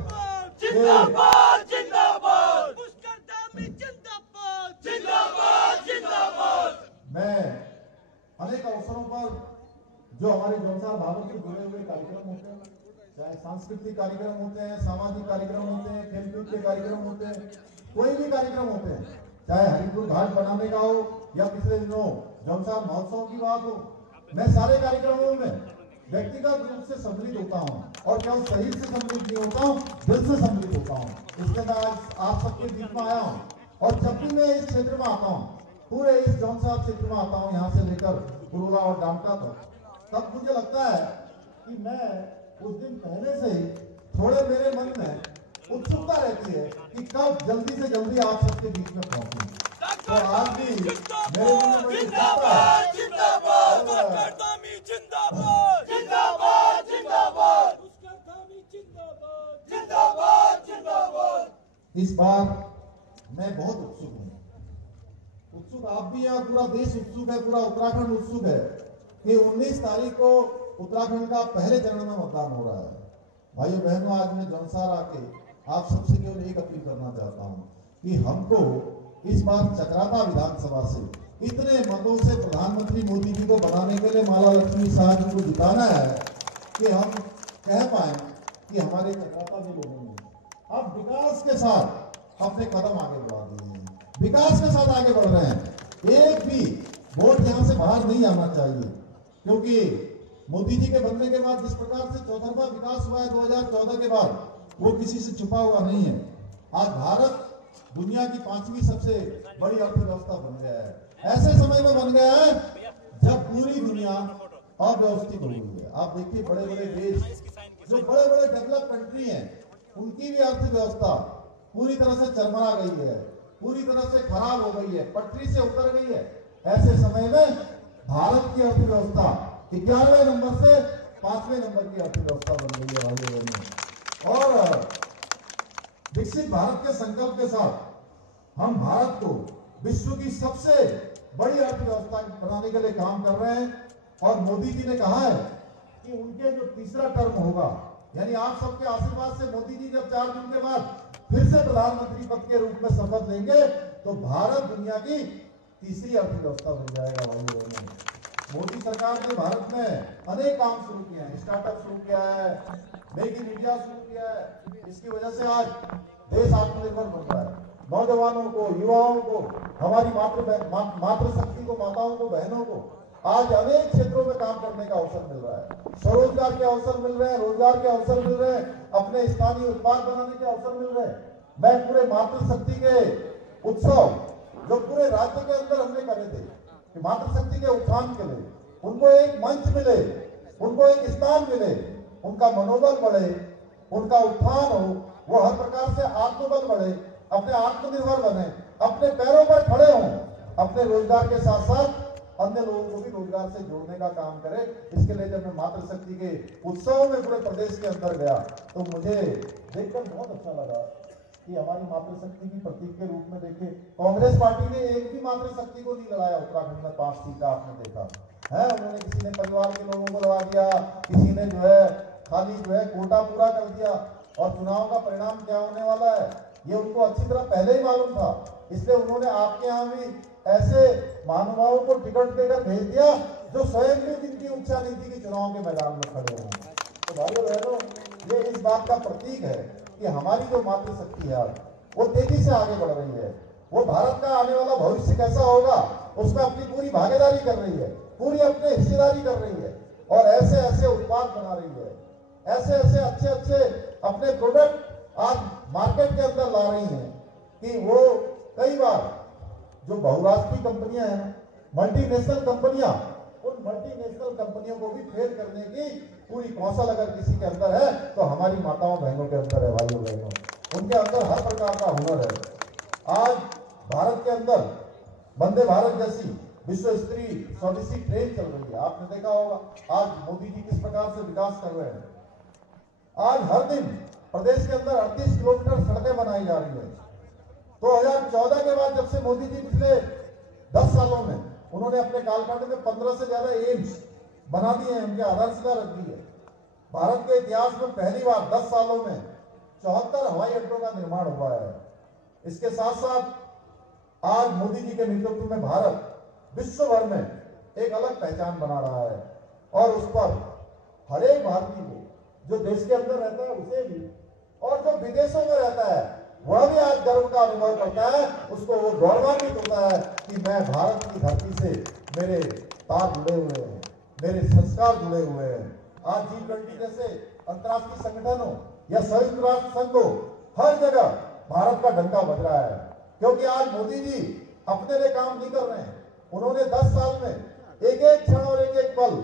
मैं अनेक अवसरों पर जो हमारे जौनसार भागों से जुड़े हुए कार्यक्रम होते हैं, चाहे सांस्कृतिक कार्यक्रम होते हैं, सामाजिक कार्यक्रम होते हैं, खेलकूद के कार्यक्रम होते हैं, कोई भी कार्यक्रम होते हैं, चाहे हरिपुर घाट बनाने का हो या पिछले दिनों जौनसार महोत्सव की बात हो, मैं सारे कार्यक्रमों में व्यक्तिगत रूप से सम्मिलित होता हूँ और केवल शरीर से सम्मिलित नहीं होता हूँ, दिल से सम्मिलित होता हूँ। इसलिए मैं आज आप सबके बीच में आया हूँ और जब भी मैं इस क्षेत्र में आता हूँ, पूरे इस जौनसार क्षेत्र में आता हूँ, यहाँ से लेकर कुरुला और डामटा तक, तब मुझे लगता है कि मैं उस दिन पहले से ही थोड़े मेरे मन में उत्सुकता रहती है कि कब जल्दी से जल्दी आप सबके बीच में पहुंचूं। तो आज भी मेरे मन में बड़ी उत्सुकता है। इस बार मैं बहुत उत्सुक हूँ, आप भी हैं, पूरा देश उत्सुक है, पूरा उत्तराखंड उत्सुक है कि 19 तारीख को उत्तराखंड का पहले चरण में मतदान हो रहा है। भाइयों बहनों, आज मैं जौनसार आके आप सबसे केवल एक अपील करना चाहता हूं कि हमको इस बार चक्राता विधानसभा से इतने मतों से प्रधानमंत्री मोदी जी को बनाने के लिए माला लक्ष्मी शाह जी को जिताना है कि हम कह पाए कि हमारे चक्राता में लोग होंगे। अब विकास के साथ अपने कदम आगे बढ़ा दिए हैं, विकास के साथ आगे बढ़ रहे हैं। एक भी वोट यहां से बाहर नहीं आना चाहिए, क्योंकि मोदी जी के बनने के बाद जिस प्रकार से चौतरफा विकास हुआ है 2014 के बाद, वो किसी से छुपा हुआ नहीं है। आज भारत दुनिया की 5वीं सबसे बड़ी अर्थव्यवस्था बन गया है। ऐसे समय में बन गया है जब पूरी दुनिया अव्यवस्थित हो गई है। आप देखिए, बड़े बड़े देश, जो बड़े बड़े डेवलप कंट्री हैं, उनकी भी अर्थव्यवस्था पूरी तरह से चरमरा गई है, पूरी तरह से खराब हो गई है, पटरी से उतर गई है। ऐसे समय में भारत की अर्थव्यवस्था 11वें नंबर से 5वें नंबर की अर्थव्यवस्था बन गई है भाइयों बहनों। और विकसित भारत के संकल्प के साथ हम भारत को विश्व की सबसे बड़ी अर्थव्यवस्था बनाने के लिए काम कर रहे हैं। और मोदी जी ने कहा है कि उनके जो तीसरा टर्म होगा, यानी आप सबके आशीर्वाद से मोदी जी जब 4 दिन के बाद फिर से प्रधानमंत्री पद के रूप में शपथ लेंगे तो भारत दुनिया की तीसरी अर्थव्यवस्था बन जाएगा भाइयों बहनों। मोदी सरकार ने भारत में अनेक काम शुरू किए हैं, स्टार्टअप शुरू किया है, मेक इन इंडिया शुरू किया है। इसकी वजह से आज देश आत्मनिर्भर बन रहा है। नौजवानों को, युवाओं को, हमारी मातृशक्ति को, माताओं को, बहनों को आज अनेक क्षेत्रों में काम करने का अवसर मिल रहा है। स्वरोजगार के अवसर मिल रहे हैं, रोजगार के अवसर मिल रहे हैं, अपने स्थानीय उत्पाद बनाने के अवसर मिल रहे हैं। मैं पूरे मातृशक्ति के उत्सव जो पूरे राज्य के अंदर हमने करे थे कि मातृशक्ति के उत्थान के लिए उनको एक मंच मिले, उनको एक स्थान मिले, उनका मनोबल बढ़े, उनका उत्थान हो, वो हर प्रकार से आत्मबल बढ़े, अपने आत्मनिर्भर बने, अपने पैरों पर खड़े हों, अपने रोजगार के साथ साथ अन्य लोगों को भी रोजगार से जोड़ने का काम करे। इसके लिए जब मैं मातृशक्ति के उत्सव में पूरे प्रदेश के अंदर गया तो मुझे देखकर बहुत अच्छा लगा कि हमारी मातृशक्ति की प्रतीक के रूप में देखे। कांग्रेस पार्टी ने एक भी मातृशक्ति को नहीं लड़ाया उत्तराखंड में 5 सीटें आपने देखा है। उन्होंने किसी ने परिवार के लोगों को लड़ा दिया, किसी ने जो है खाली जो है कोटा पूरा कर दिया, और चुनाव का परिणाम क्या होने वाला है ये उनको अच्छी तरह पहले ही मालूम था। इसलिए उन्होंने आपके यहाँ भी ऐसे महानुभावों को टिकट देकर भेज दिया जो स्वयं भी जिनकी इच्छा नहीं थी कि चुनाव के मैदान में खड़े हों। तो भाइयों बहनों, ये इस बात का प्रतीक है कि हमारी जो मातृशक्ति है वो तेजी से आगे बढ़ रही है। वो भारत का आने वाला भविष्य कैसा होगा उसमें अपनी पूरी भागीदारी कर रही है, पूरी अपनी हिस्सेदारी कर रही है, और ऐसे ऐसे उत्पाद बना रही है, ऐसे ऐसे अच्छे अच्छे अपने प्रोडक्ट आज मार्केट के अंदर ला रही हैं कि वो कई बार जो बहुराष्ट्रीय कंपनियां हैं, मल्टीनेशनल कंपनियां, उन मल्टीनेशनल कंपनियों को भी फेल करने की पूरी कौशल अगर किसी के अंदर है तो हमारी माताओं बहनों के अंदर है। भाइयों बहनों, उनके अंदर हर प्रकार का हुनर है। आज भारत के अंदर वंदे भारत जैसी विश्व स्तरीय स्वदेशी ट्रेन चल रही है। आपने देखा होगा आज मोदी जी किस प्रकार से विकास कर रहे हैं। आज हर दिन प्रदेश के अंदर 38 किलोमीटर सड़कें बनाई जा रही है। 2014 के बाद जब से मोदी जी पिछले 10 सालों में उन्होंने अपने कालखंड में 15 से ज्यादा एम्स बना दिए हैं, उनकी आधारशिला रख दी है। भारत के इतिहास में पहली बार 10 सालों में 74 हवाई अड्डों का निर्माण हुआ है। इसके साथ साथ आज मोदी जी के नेतृत्व में भारत विश्व भर में एक अलग पहचान बना रहा है, और उस पर हर एक भारतीय को जो देश के अंदर रहता है उसे भी, और जो विदेशों में रहता है वह भी आज गर्व का अनुभव करता है। उसको वो गौरवान्वित होता है कि मैं भारत की धरती से मेरे तार जुड़े हुए हैं, मेरे संस्कार जुड़े हुए हैं। आज G20 जैसे अंतर्राष्ट्रीय संगठनों या संयुक्त राष्ट्र संघ हो, हर जगह भारत का डंका बज रहा है, क्योंकि आज मोदी जी अपने लिए काम नहीं कर रहे हैं। उन्होंने 10 साल में एक एक क्षण और एक एक पल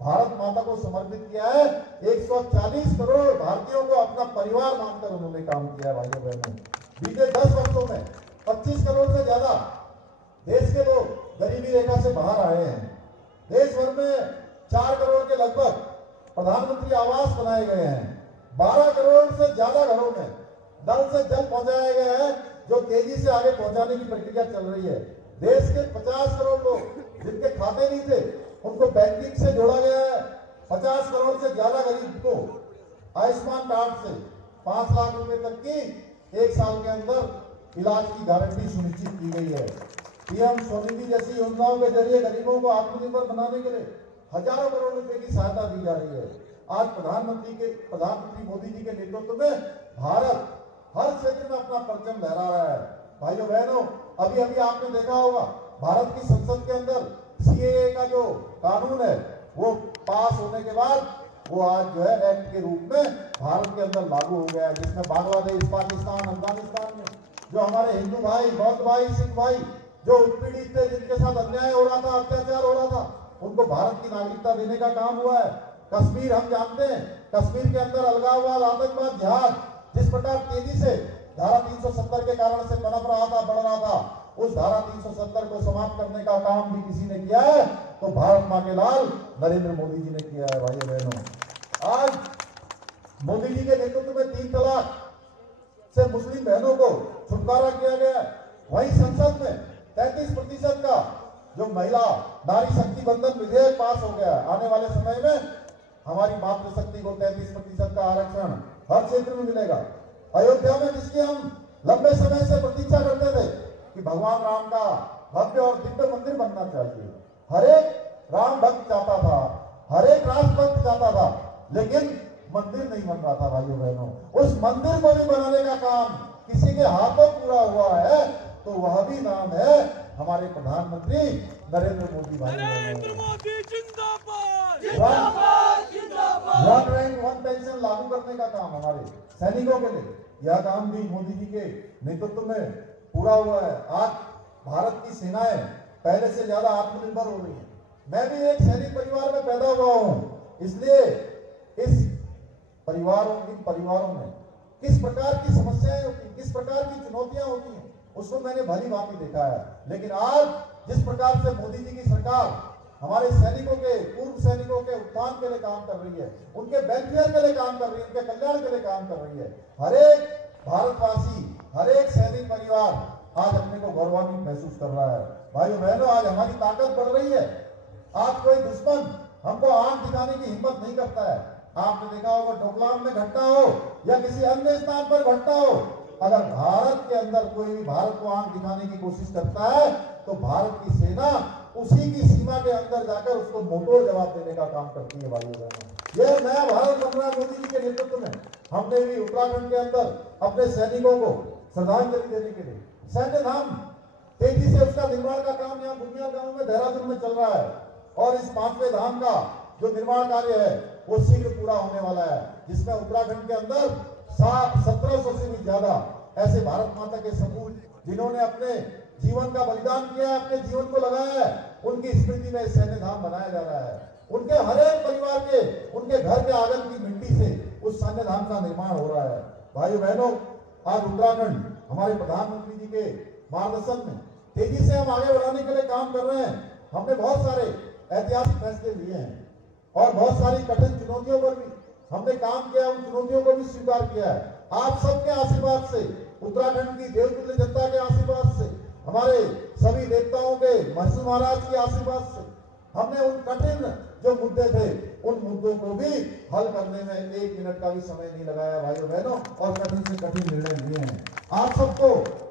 भारत माता को समर्पित किया है। 140 करोड़ भारतीयों को अपना परिवार मानकर उन्होंने काम किया है। भाइयों बहनों, बीते 10 वर्षों में 25 करोड़ से ज्यादा देश के लोग गरीबी रेखा से बाहर आए हैं। देश भर में 4 करोड़ के लगभग प्रधानमंत्री आवास बनाए गए हैं। 12 करोड़ से ज्यादा घरों में नल से जल पहुंचाया गया है, जो तेजी से आगे पहुंचाने की प्रक्रिया चल रही है। देश के 50 करोड़ लोग जिनके खाते नहीं थे उनको बैंकिंग से जोड़ा गया है। 50 करोड़ से ज्यादा गरीब को आयुष्मान कार्ड से 5 लाख रुपए तक की 1 साल के अंदर इलाज की गारंटी सुनिश्चित की गई है। पीएम स्वनिधि जैसी योजनाओं के जरिए गरीबों को आत्मनिर्भर बनाने के लिए हजारों करोड़ रुपए की सहायता दी जा रही है। आज प्रधानमंत्री मोदी जी के नेतृत्व में भारत हर क्षेत्र में अपना परचम लहरा रहा है। भाइयों बहनों, अभी अभी आपने देखा होगा भारत की संसद के अंदर सीएए का जो कानून है वो पास होने के बाद वो आज जो है एक्ट के रूप में भारत के अंदर लागू हो गया है, जिसमें बांग्लादेश, पाकिस्तान, अफगानिस्तान में जो हमारे हिंदू भाई, बौद्ध भाई, सिख भाई जो उत्पीड़ित थे, जिनके साथ अन्याय हो रहा था, अत्याचार हो रहा था, उनको भारत की नागरिकता देने का काम हुआ है। कश्मीर हम जानते हैं, कश्मीर के अंदर अलगाववाद, आतंकवाद, जिहाद जिस प्रकार तेजी से धारा 370 के कारण से पनप रहा था, बढ़ रहा था, उस धारा 370 को समाप्त करने का काम भी किसी ने किया है तो भारत मां के लाल नरेंद्र मोदी जी ने किया है। भाइयों बहनों, आज मोदी जी के नेतृत्व में 3 तलाक से मुस्लिम बहनों को छुटकारा किया गया है। वहीं संसद में 33% का जो महिला नारी शक्ति बंधन विधेयक पास हो गया है। आने वाले समय में हमारी मातृशक्ति को 33% का आरक्षण हर क्षेत्र में मिलेगा। अयोध्या में जिसकी हम लंबे समय से प्रतीक्षा करते थे कि भगवान राम का भव्य और दिव्य मंदिर बनना चाहिए, हर एक राम भक्त चाहता था, हर एक राष्ट्र भक्त चाहता था, लेकिन मंदिर नहीं बन रहा था। भाइयों बहनों, उस मंदिर को भी बनाने का काम किसी के हाथों पूरा हुआ है, तो वह भी नाम है हमारे प्रधानमंत्री नरेंद्र मोदी। नरेंद्र मोदी जिंदाबाद, जिंदाबाद, जिंदाबाद। वन रैंक वन पेंशन लागू करने का काम हमारे सैनिकों के लिए, यह काम भी मोदी जी के नेतृत्व में पूरा हुआ है। आज भारत की सेनाएं पहले से ज्यादा आत्मनिर्भर हो रही है। मैं भी एक सैनिक परिवार में पैदा हुआ हूं, इसलिए इस इन परिवारों में किस प्रकार की समस्याएं होती, किस प्रकार की चुनौतियां होती हैं, उसको मैंने भली भांति देखा है। लेकिन आज जिस प्रकार से मोदी जी की सरकार हमारे सैनिकों के, पूर्व सैनिकों के उत्थान के लिए काम कर रही है, उनके वेलफेयर के लिए काम कर रही है, उनके कल्याण के लिए काम कर रही है, हर एक भारतवासी, हर एक सैनिक परिवार आज अपने को गौरवान्वित महसूस कर रहा है। भाइयों बहनों, आज हमारी ताकत बढ़ रही है। आज कोई दुश्मन हमको आंख दिखाने की हिम्मत नहीं करता है। आपने देखा होगा डोकलाम में घटना हो या किसी अन्य स्थान पर घटना हो, अगर भारत के अंदर कोई भी भारत को आंख दिखाने की कोशिश करता है तो भारत की सेना उसी की सीमा के अंदर जाकर उसको मुंहतोड़ जवाब देने का काम करती है। भाइयों बहनों, यह नया भारत बन रहा है मोदी जी के नेतृत्व में। हमने भी उत्तराखंड के अंदर अपने सैनिकों को श्रद्धांजलि देने के लिए सैन्य धाम तेजी से उसका निर्माण का काम यहाँ बुनियाद गांव में देहरादून में चल रहा है और इस 5वें धाम का जो निर्माण कार्य है वो शीघ्र पूरा होने वाला है, जिसमें उत्तराखंड के अंदर 1700 से भी ज्यादा ऐसे भारत माता के सपूत जिन्होंने अपने जीवन का बलिदान किया है, अपने जीवन को लगाया है, उनकी स्मृति में सैन्य धाम बनाया जा रहा है। उनके हर एक परिवार के उनके घर के आंगन की मिट्टी से उस सैन्य धाम का निर्माण हो रहा है। भाइयों बहनों, आज उत्तराखंड हमारे प्रधानमंत्री जी के मार्गदर्शन में तेजी से हम आगे बढ़ाने के लिए काम कर रहे हैं। हमने बहुत सारे ऐतिहासिक फैसले लिए हैं और बहुत सारी कठिन चुनौतियों पर भी हमने काम किया, उन चुनौतियों को भी स्वीकार किया है। आप सबके आशीर्वाद से, उत्तराखंड की देवतुल्य जनता के आशीर्वाद से, हमारे सभी देवताओं के महसूल महाराज के आशीर्वाद से हमने उन कठिन जो मुद्दे थे उन मुद्दों को भी हल करने में 1 मिनट का भी समय नहीं लगाया भाइयों बहनों, और कठिन से कठिन निर्णय लिए हैं। आप सबको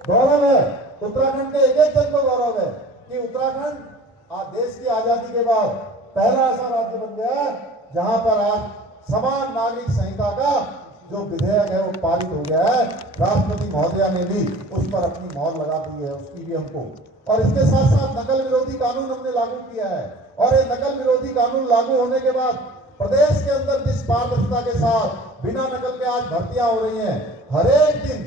गौरव है, उत्तराखंड के एक एक जन को गौरव है कि उत्तराखंड देश की आजादी के बाद पहला ऐसा राज्य बन गया जहां पर आज समान नागरिक संहिता का जो विधेयक है वो पारित हो गया है। राष्ट्रपति महोदया ने भी उस पर अपनी मोहर लगा दी है, उसकी भी हमको, और इसके साथ साथ नकल विरोधी कानून हमने लागू किया है। और ये नकल विरोधी कानून लागू होने के बाद प्रदेश के अंदर जिस पारदर्शिता के साथ बिना नकल के आज भर्तियां हो रही हैं, हर एक दिन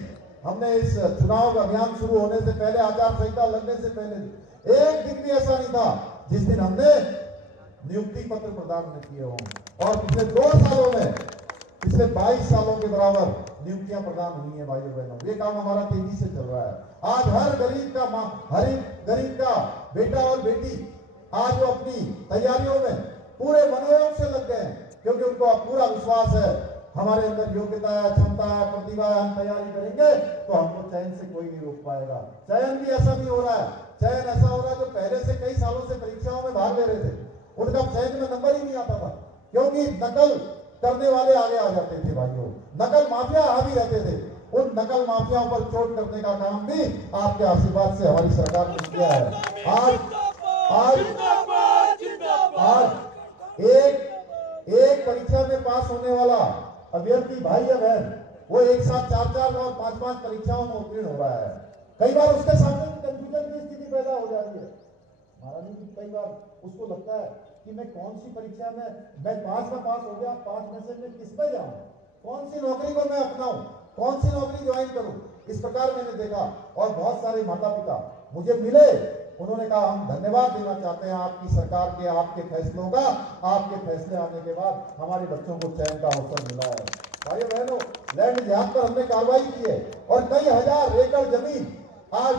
हमने इस चुनाव अभियान शुरू होने से पहले, आचार संहिता लगने से पहले एक दिन भी ऐसा नहीं था जिस दिन हमने नियुक्ति पत्र प्रदान न किए हों। और पिछले 2 सालों में, पिछले 22 सालों के बराबर नियुक्तियां प्रदान हुई हैं भाइयों बहनों। ये काम हमारा तेजी से चल रहा है। आज हर गरीब का माँ, हर गरीब का बेटा और बेटी आज वो अपनी तैयारियों में पूरे मनोयोग से लग गए हैं, क्योंकि उनको पूरा विश्वास है हमारे अंदर योग्यता है, क्षमता है, प्रतिभा है, हम तैयारी करेंगे तो हमको चयन से कोई नहीं रोक पाएगा। चयन भी ऐसा नहीं हो रहा है, चयन ऐसा हो रहा है जो पहले से कई सालों से परीक्षाओं में भाग ले रहे थे, उनका चयन में नंबर ही नहीं आता था, क्योंकि नकल करने वाले आगे आ जाते थे भाइयों, नकल माफिया हावी रहते थे। उन नकल माफियाओं पर चोट करने का काम भी आपके आशीर्वाद से हमारी सरकार ने किया है। आज एक परीक्षा में पास होने वाला अभ्यर्थी भाई या बहन वो एक साथ 4-4 और 5-5 परीक्षाओं में उत्तीर्ण हो रहा है। कई बार उसके सामने कंफ्यूजन की स्थिति पैदा हो जा रही है। महारानी जी, कई बार उसको लगता है कि मैं कौन सी परीक्षा में, मैं 5 में पास हो गया, 5 में से मैं किस पे जाऊं, कौन सी नौकरी को मैं अपनाऊं, कौन सी नौकरी ज्वाइन करूं। इस प्रकार मैंने देखा और बहुत सारे माता पिता मुझे मिले, उन्होंने कहा हम धन्यवाद देना चाहते हैं आपकी सरकार के, आपके फैसलों का। आपके फैसले आने के बाद हमारे बच्चों को चयन का अवसर मिला है। भाइयों बहनों, लैंड जिहाद पर हमने कार्रवाई की है और कई हजार एकड़ जमीन आज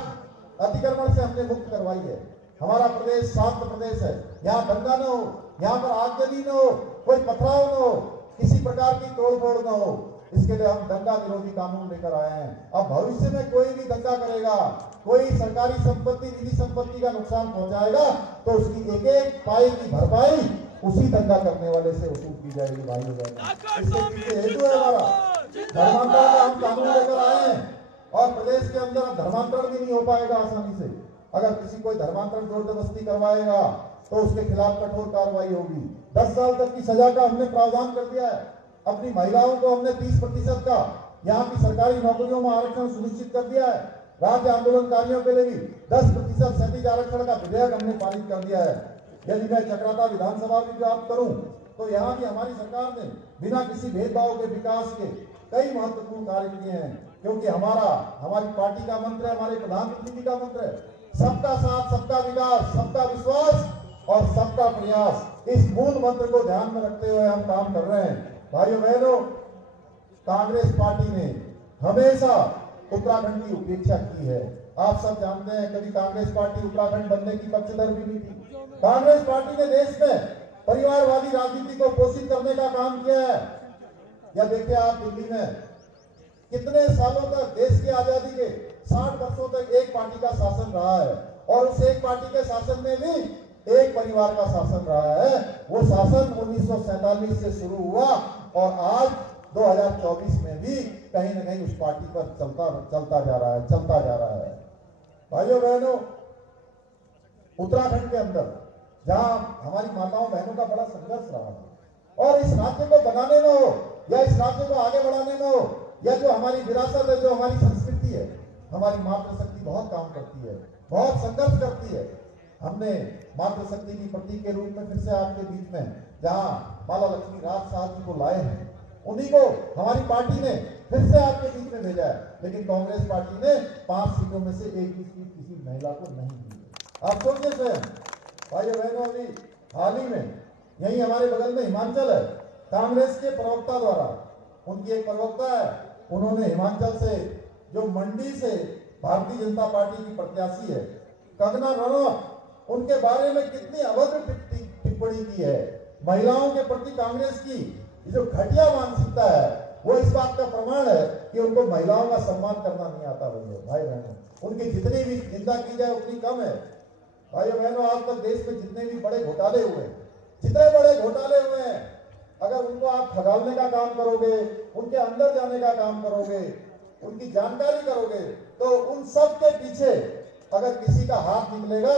अतिक्रमण से हमने मुक्त करवाई है। हमारा प्रदेश शांत प्रदेश है, यहाँ दंगा न हो, यहाँ पर आगजनी न हो, कोई पथराव न हो, किसी प्रकार की तोड़फोड़ न हो। इसके लिए हम दंगा विरोधी कानून लेकर आए हैं। अब भविष्य में कोई भी दंगा करेगा, कोई सरकारी संपत्ति, निजी संपत्ति का नुकसान पहुंचाएगा तो उसकी एक एक पाई की भरपाई उसी दंगा करने वाले से वसूल की जाएगी। भाइयों बहनों, इसके पीछे हेतु है हमारा धर्मांतरण का हम कानून लेकर आए हैं और प्रदेश के अंदर धर्मांतरण भी नहीं हो पाएगा आसानी से। अगर किसी कोई धर्मांतरण जोर जबरदस्ती करवाएगा तो उसके खिलाफ कठोर कार्रवाई होगी। 10 साल तक की सजा का हमने प्रावधान कर दिया है। अपनी महिलाओं को हमने 30% का यहाँ की सरकारी नौकरियों में आरक्षण सुनिश्चित कर दिया है। राज्य आंदोलनकारियों के लिए भी 10% क्षैतिज आरक्षण का विधेयक हमने पारित कर दिया है। यदि मैं चक्राता विधानसभा की बात करूं तो यहाँ भी हमारी सरकार ने बिना किसी भेदभाव के विकास के कई महत्वपूर्ण कार्य किए हैं, क्योंकि हमारी पार्टी का मंत्र है, हमारे प्रधानमंत्री जी का मंत्र है, सबका साथ, सबका विकास, सबका विश्वास और सबका प्रयास। इस मूल मंत्र को ध्यान में रखते हुए हम काम कर रहे हैं। भाइयों बहनों, कांग्रेस पार्टी ने हमेशा उत्तराखंड की उपेक्षा की है। आप सब जानते हैं, कभी कांग्रेस पार्टी उत्तराखंड बनने की पक्षधर भी नहीं थी। कांग्रेस पार्टी ने देश में परिवारवादी राजनीति को पोषित करने का काम किया है। या देखिए आप दिल्ली में कितने सालों तक देश की आजादी के 60 वर्षों तक एक पार्टी का शासन रहा है और उस एक पार्टी के शासन में भी एक परिवार का शासन रहा है। वो शासन 1947 से शुरू हुआ और आज 2024 में भी कहीं ना कहीं उस पार्टी पर चलता जा रहा है। भाइयों बहनों, उत्तराखंड के अंदर जहां हमारी माताओं बहनों का बड़ा संघर्ष रहा है और इस राज्य को बनाने में हो या इस राज्य को आगे बढ़ाने में हो या जो हमारी विरासत है, जो हमारी संस्कृति है, हमारी मातृशक्ति बहुत काम करती है, बहुत संघर्ष करती है। हमने मातृशक्ति की प्रतीक के रूप में फिर से आपके बीच में जहां माला लक्ष्मी राज साहब जी को लाए हैं, उन्हीं को हमारी पार्टी ने फिर से आपके बीच में भेजा है। लेकिन कांग्रेस पार्टी ने 5 सीटों में से एक भी सीट किसी महिला को नहीं दी है। आप सोचिए स्वयं भाइयों बहनों, अभी हाल ही में यही हमारे बगल में हिमाचल है, कांग्रेस के प्रवक्ता द्वारा, उनकी एक प्रवक्ता है, उन्होंने हिमाचल से जो मंडी से भारतीय जनता पार्टी की प्रत्याशी है कंगना रनौत, उनके बारे में कितनी अभद्र टिप्पणी की है। महिलाओं के प्रति कांग्रेस की जो घटिया मानसिकता है वो इस बात का प्रमाण है कि उनको महिलाओं का सम्मान करना नहीं आता। भाई बहनों, उनकी जितनी भी निंदा की जाए उतनी कम है। भाइयों बहनों, आज तक देश में जितने भी बड़े घोटाले हुए हैं, जितने बड़े घोटाले हुए हैं, अगर उनको आप खगालने का काम करोगे, उनके अंदर जाने का काम करोगे, उनकी जानकारी करोगे, तो उन सब के पीछे अगर किसी का हाथ निकलेगा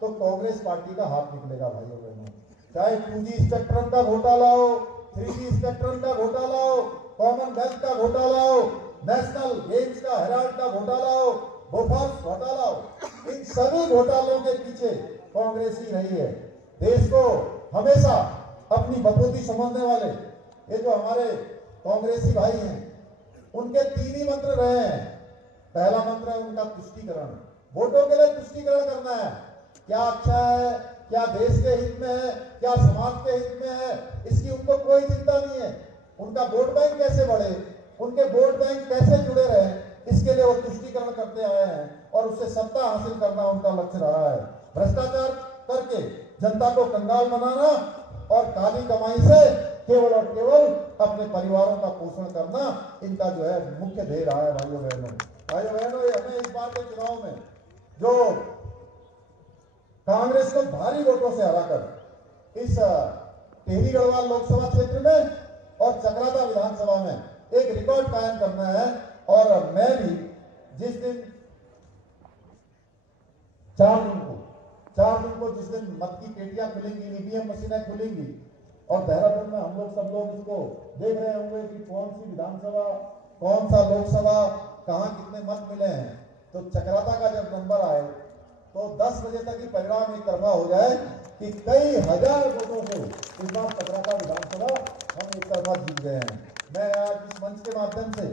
तो कांग्रेस पार्टी का हाथ निकलेगा। भाइयों बहनों, चाहे 2G स्पेक्ट्रम का घोटाला हो, 3G स्पेक्ट्रम का घोटाला हो, कॉमनवेल्थ का घोटाला हो, नेशनल गेम्स का हेराल्ड का घोटाला हो, बोफोर्स घोटाला हो, इन सभी घोटालों के पीछे कांग्रेस ही रही है। देश को हमेशा अपनी बपोती समझने वाले ये जो हमारे कांग्रेसी भाई हैं, उनके 3 ही मंत्र रहे हैं। पहला मंत्र है उनका तुष्टीकरण, वोटों के लिए तुष्टीकरण करना है, क्या अच्छा है, क्या देश के हित में है, क्या समाज के हित में है, इसकी उनको कोई चिंता नहीं है। उनका वोट बैंक कैसे बढ़े, उनके वोट बैंक कैसे जुड़े रहे, इसके लिए वो तुष्टीकरण करते आए हैं और उससे सत्ता हासिल करना उनका लक्ष्य रहा है। भ्रष्टाचार करके जनता को कंगाल बनाना और काली कमाई से केवल और केवल अपने परिवारों का पोषण करना इनका जो है मुख्य ध्येय रहा है। भाइयों बहनों, हमें इस बार के चुनाव में जो कांग्रेस को भारी वोटों से हराकर इस टिहरी गढ़वाल लोकसभा क्षेत्र में और चकराता विधानसभा में एक रिकॉर्ड कायम करना है। और मैं भी जिस दिन 4 जून को जिस दिन मत की पेटियां खुलेंगी, ईवीएम मशीनें खुलेंगी और देहरादून में हम लोग सब लोग इसको देख रहे होंगे कि कौन सी विधानसभा, कौन सा लोकसभा, कहां कितने मत मिले हैं, तो चकराता का जब नंबर आए तो 10 बजे तक ही परिणाम एक तरफा हो जाए कि कई हजार वोटों से इस बार चकराता विधानसभा हम एक तरफा जीत गए हैं। मैं आज इस मंच के माध्यम से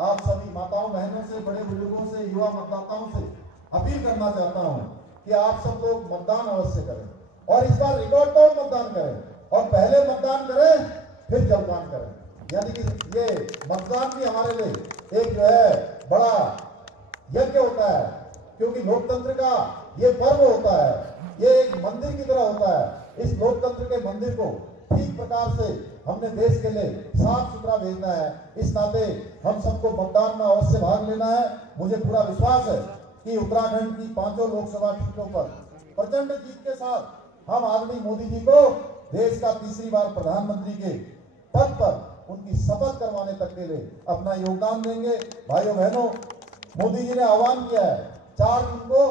आप सभी माताओं बहनों से, बड़े बुजुर्गों से, युवा मतदाताओं से अपील करना चाहता हूं कि आप सब लोग मतदान अवश्य करें और इस बार रिकॉर्ड तोड़ मतदान करें और पहले मतदान करें फिर जलपान करें। यानी कि ये मतदान भी हमारे लिए एक जो है बड़ा यज्ञ होता है, क्योंकि लोकतंत्र का ये पर्व होता है, ये एक मंदिर की तरह होता है। इस लोकतंत्र के मंदिर को ठीक प्रकार से हमने देश के लिए साफ सुथरा भेजना है। इस नाते हम सबको मतदान में अवश्य भाग लेना है। मुझे पूरा विश्वास है कि उत्तराखंड की 5 लोकसभा सीटों पर प्रचंड जीत के साथ हम आदरणीय मोदी जी को देश का तीसरी बार प्रधानमंत्री के पद पर उनकी शपथ करवाने तक के लिए अपना योगदान देंगे। भाइयों बहनों, मोदी जी ने आह्वान किया है 4 जून को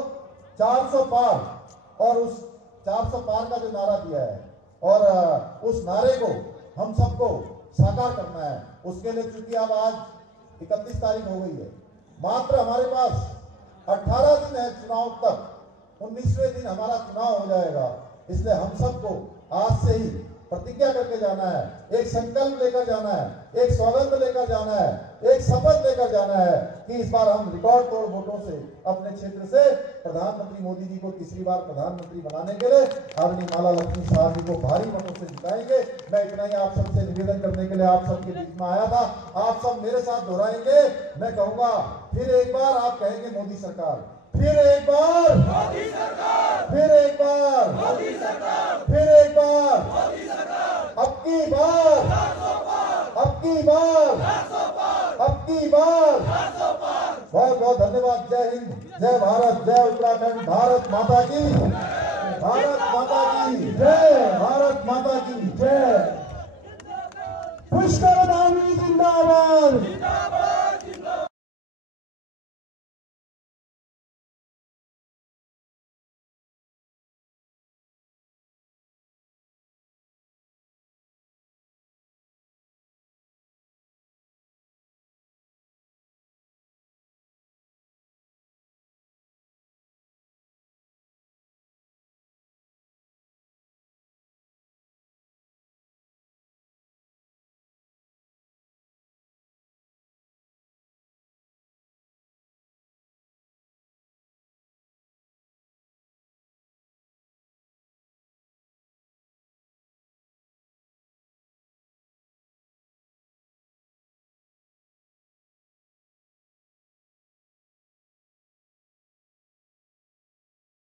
400 पार, और उस 400 पार का जो नारा दिया है और उस नारे को हम सबको साकार करना है। उसके लिए चूंकि अब आज 31 तारीख हो गई है, मात्र हमारे पास 18 दिन है चुनाव तक, 19वें दिन हमारा चुनाव हो जाएगा। इसलिए हम सबको आज से ही प्रतिज्ञा करके जाना है, एक संकल्प लेकर जाना है, एक सौगंध लेकर जाना है, एक शपथ लेकर जाना है कि इस बार हम रिकॉर्ड तोड़ वोटों से अपने क्षेत्र से प्रधानमंत्री मोदी जी को तीसरी बार प्रधानमंत्री बनाने के लिए आदरणीय माला लक्ष्मी साहब जी को भारी मतों से जिताएंगे। मैं इतना ही आप सबसे निवेदन करने के लिए आप सबके बीच में आया था। आप सब मेरे साथ दोहराएंगे। मैं कहूंगा फिर एक बार, आप कहेंगे मोदी सरकार, फिर एक बार मोदी सरकार, फिर एक बार मोदी सरकार, फिर एक बार मोदी सरकार, अब की बार 400 पार, अब की बार 400 पार। अब की बार बहुत बहुत धन्यवाद। जय हिंद, जय भारत, जय उत्तराखंड, भारत माता की, भारत माता की जय, भारत माता की जय। पुष्कर धामी जिंदाबाद।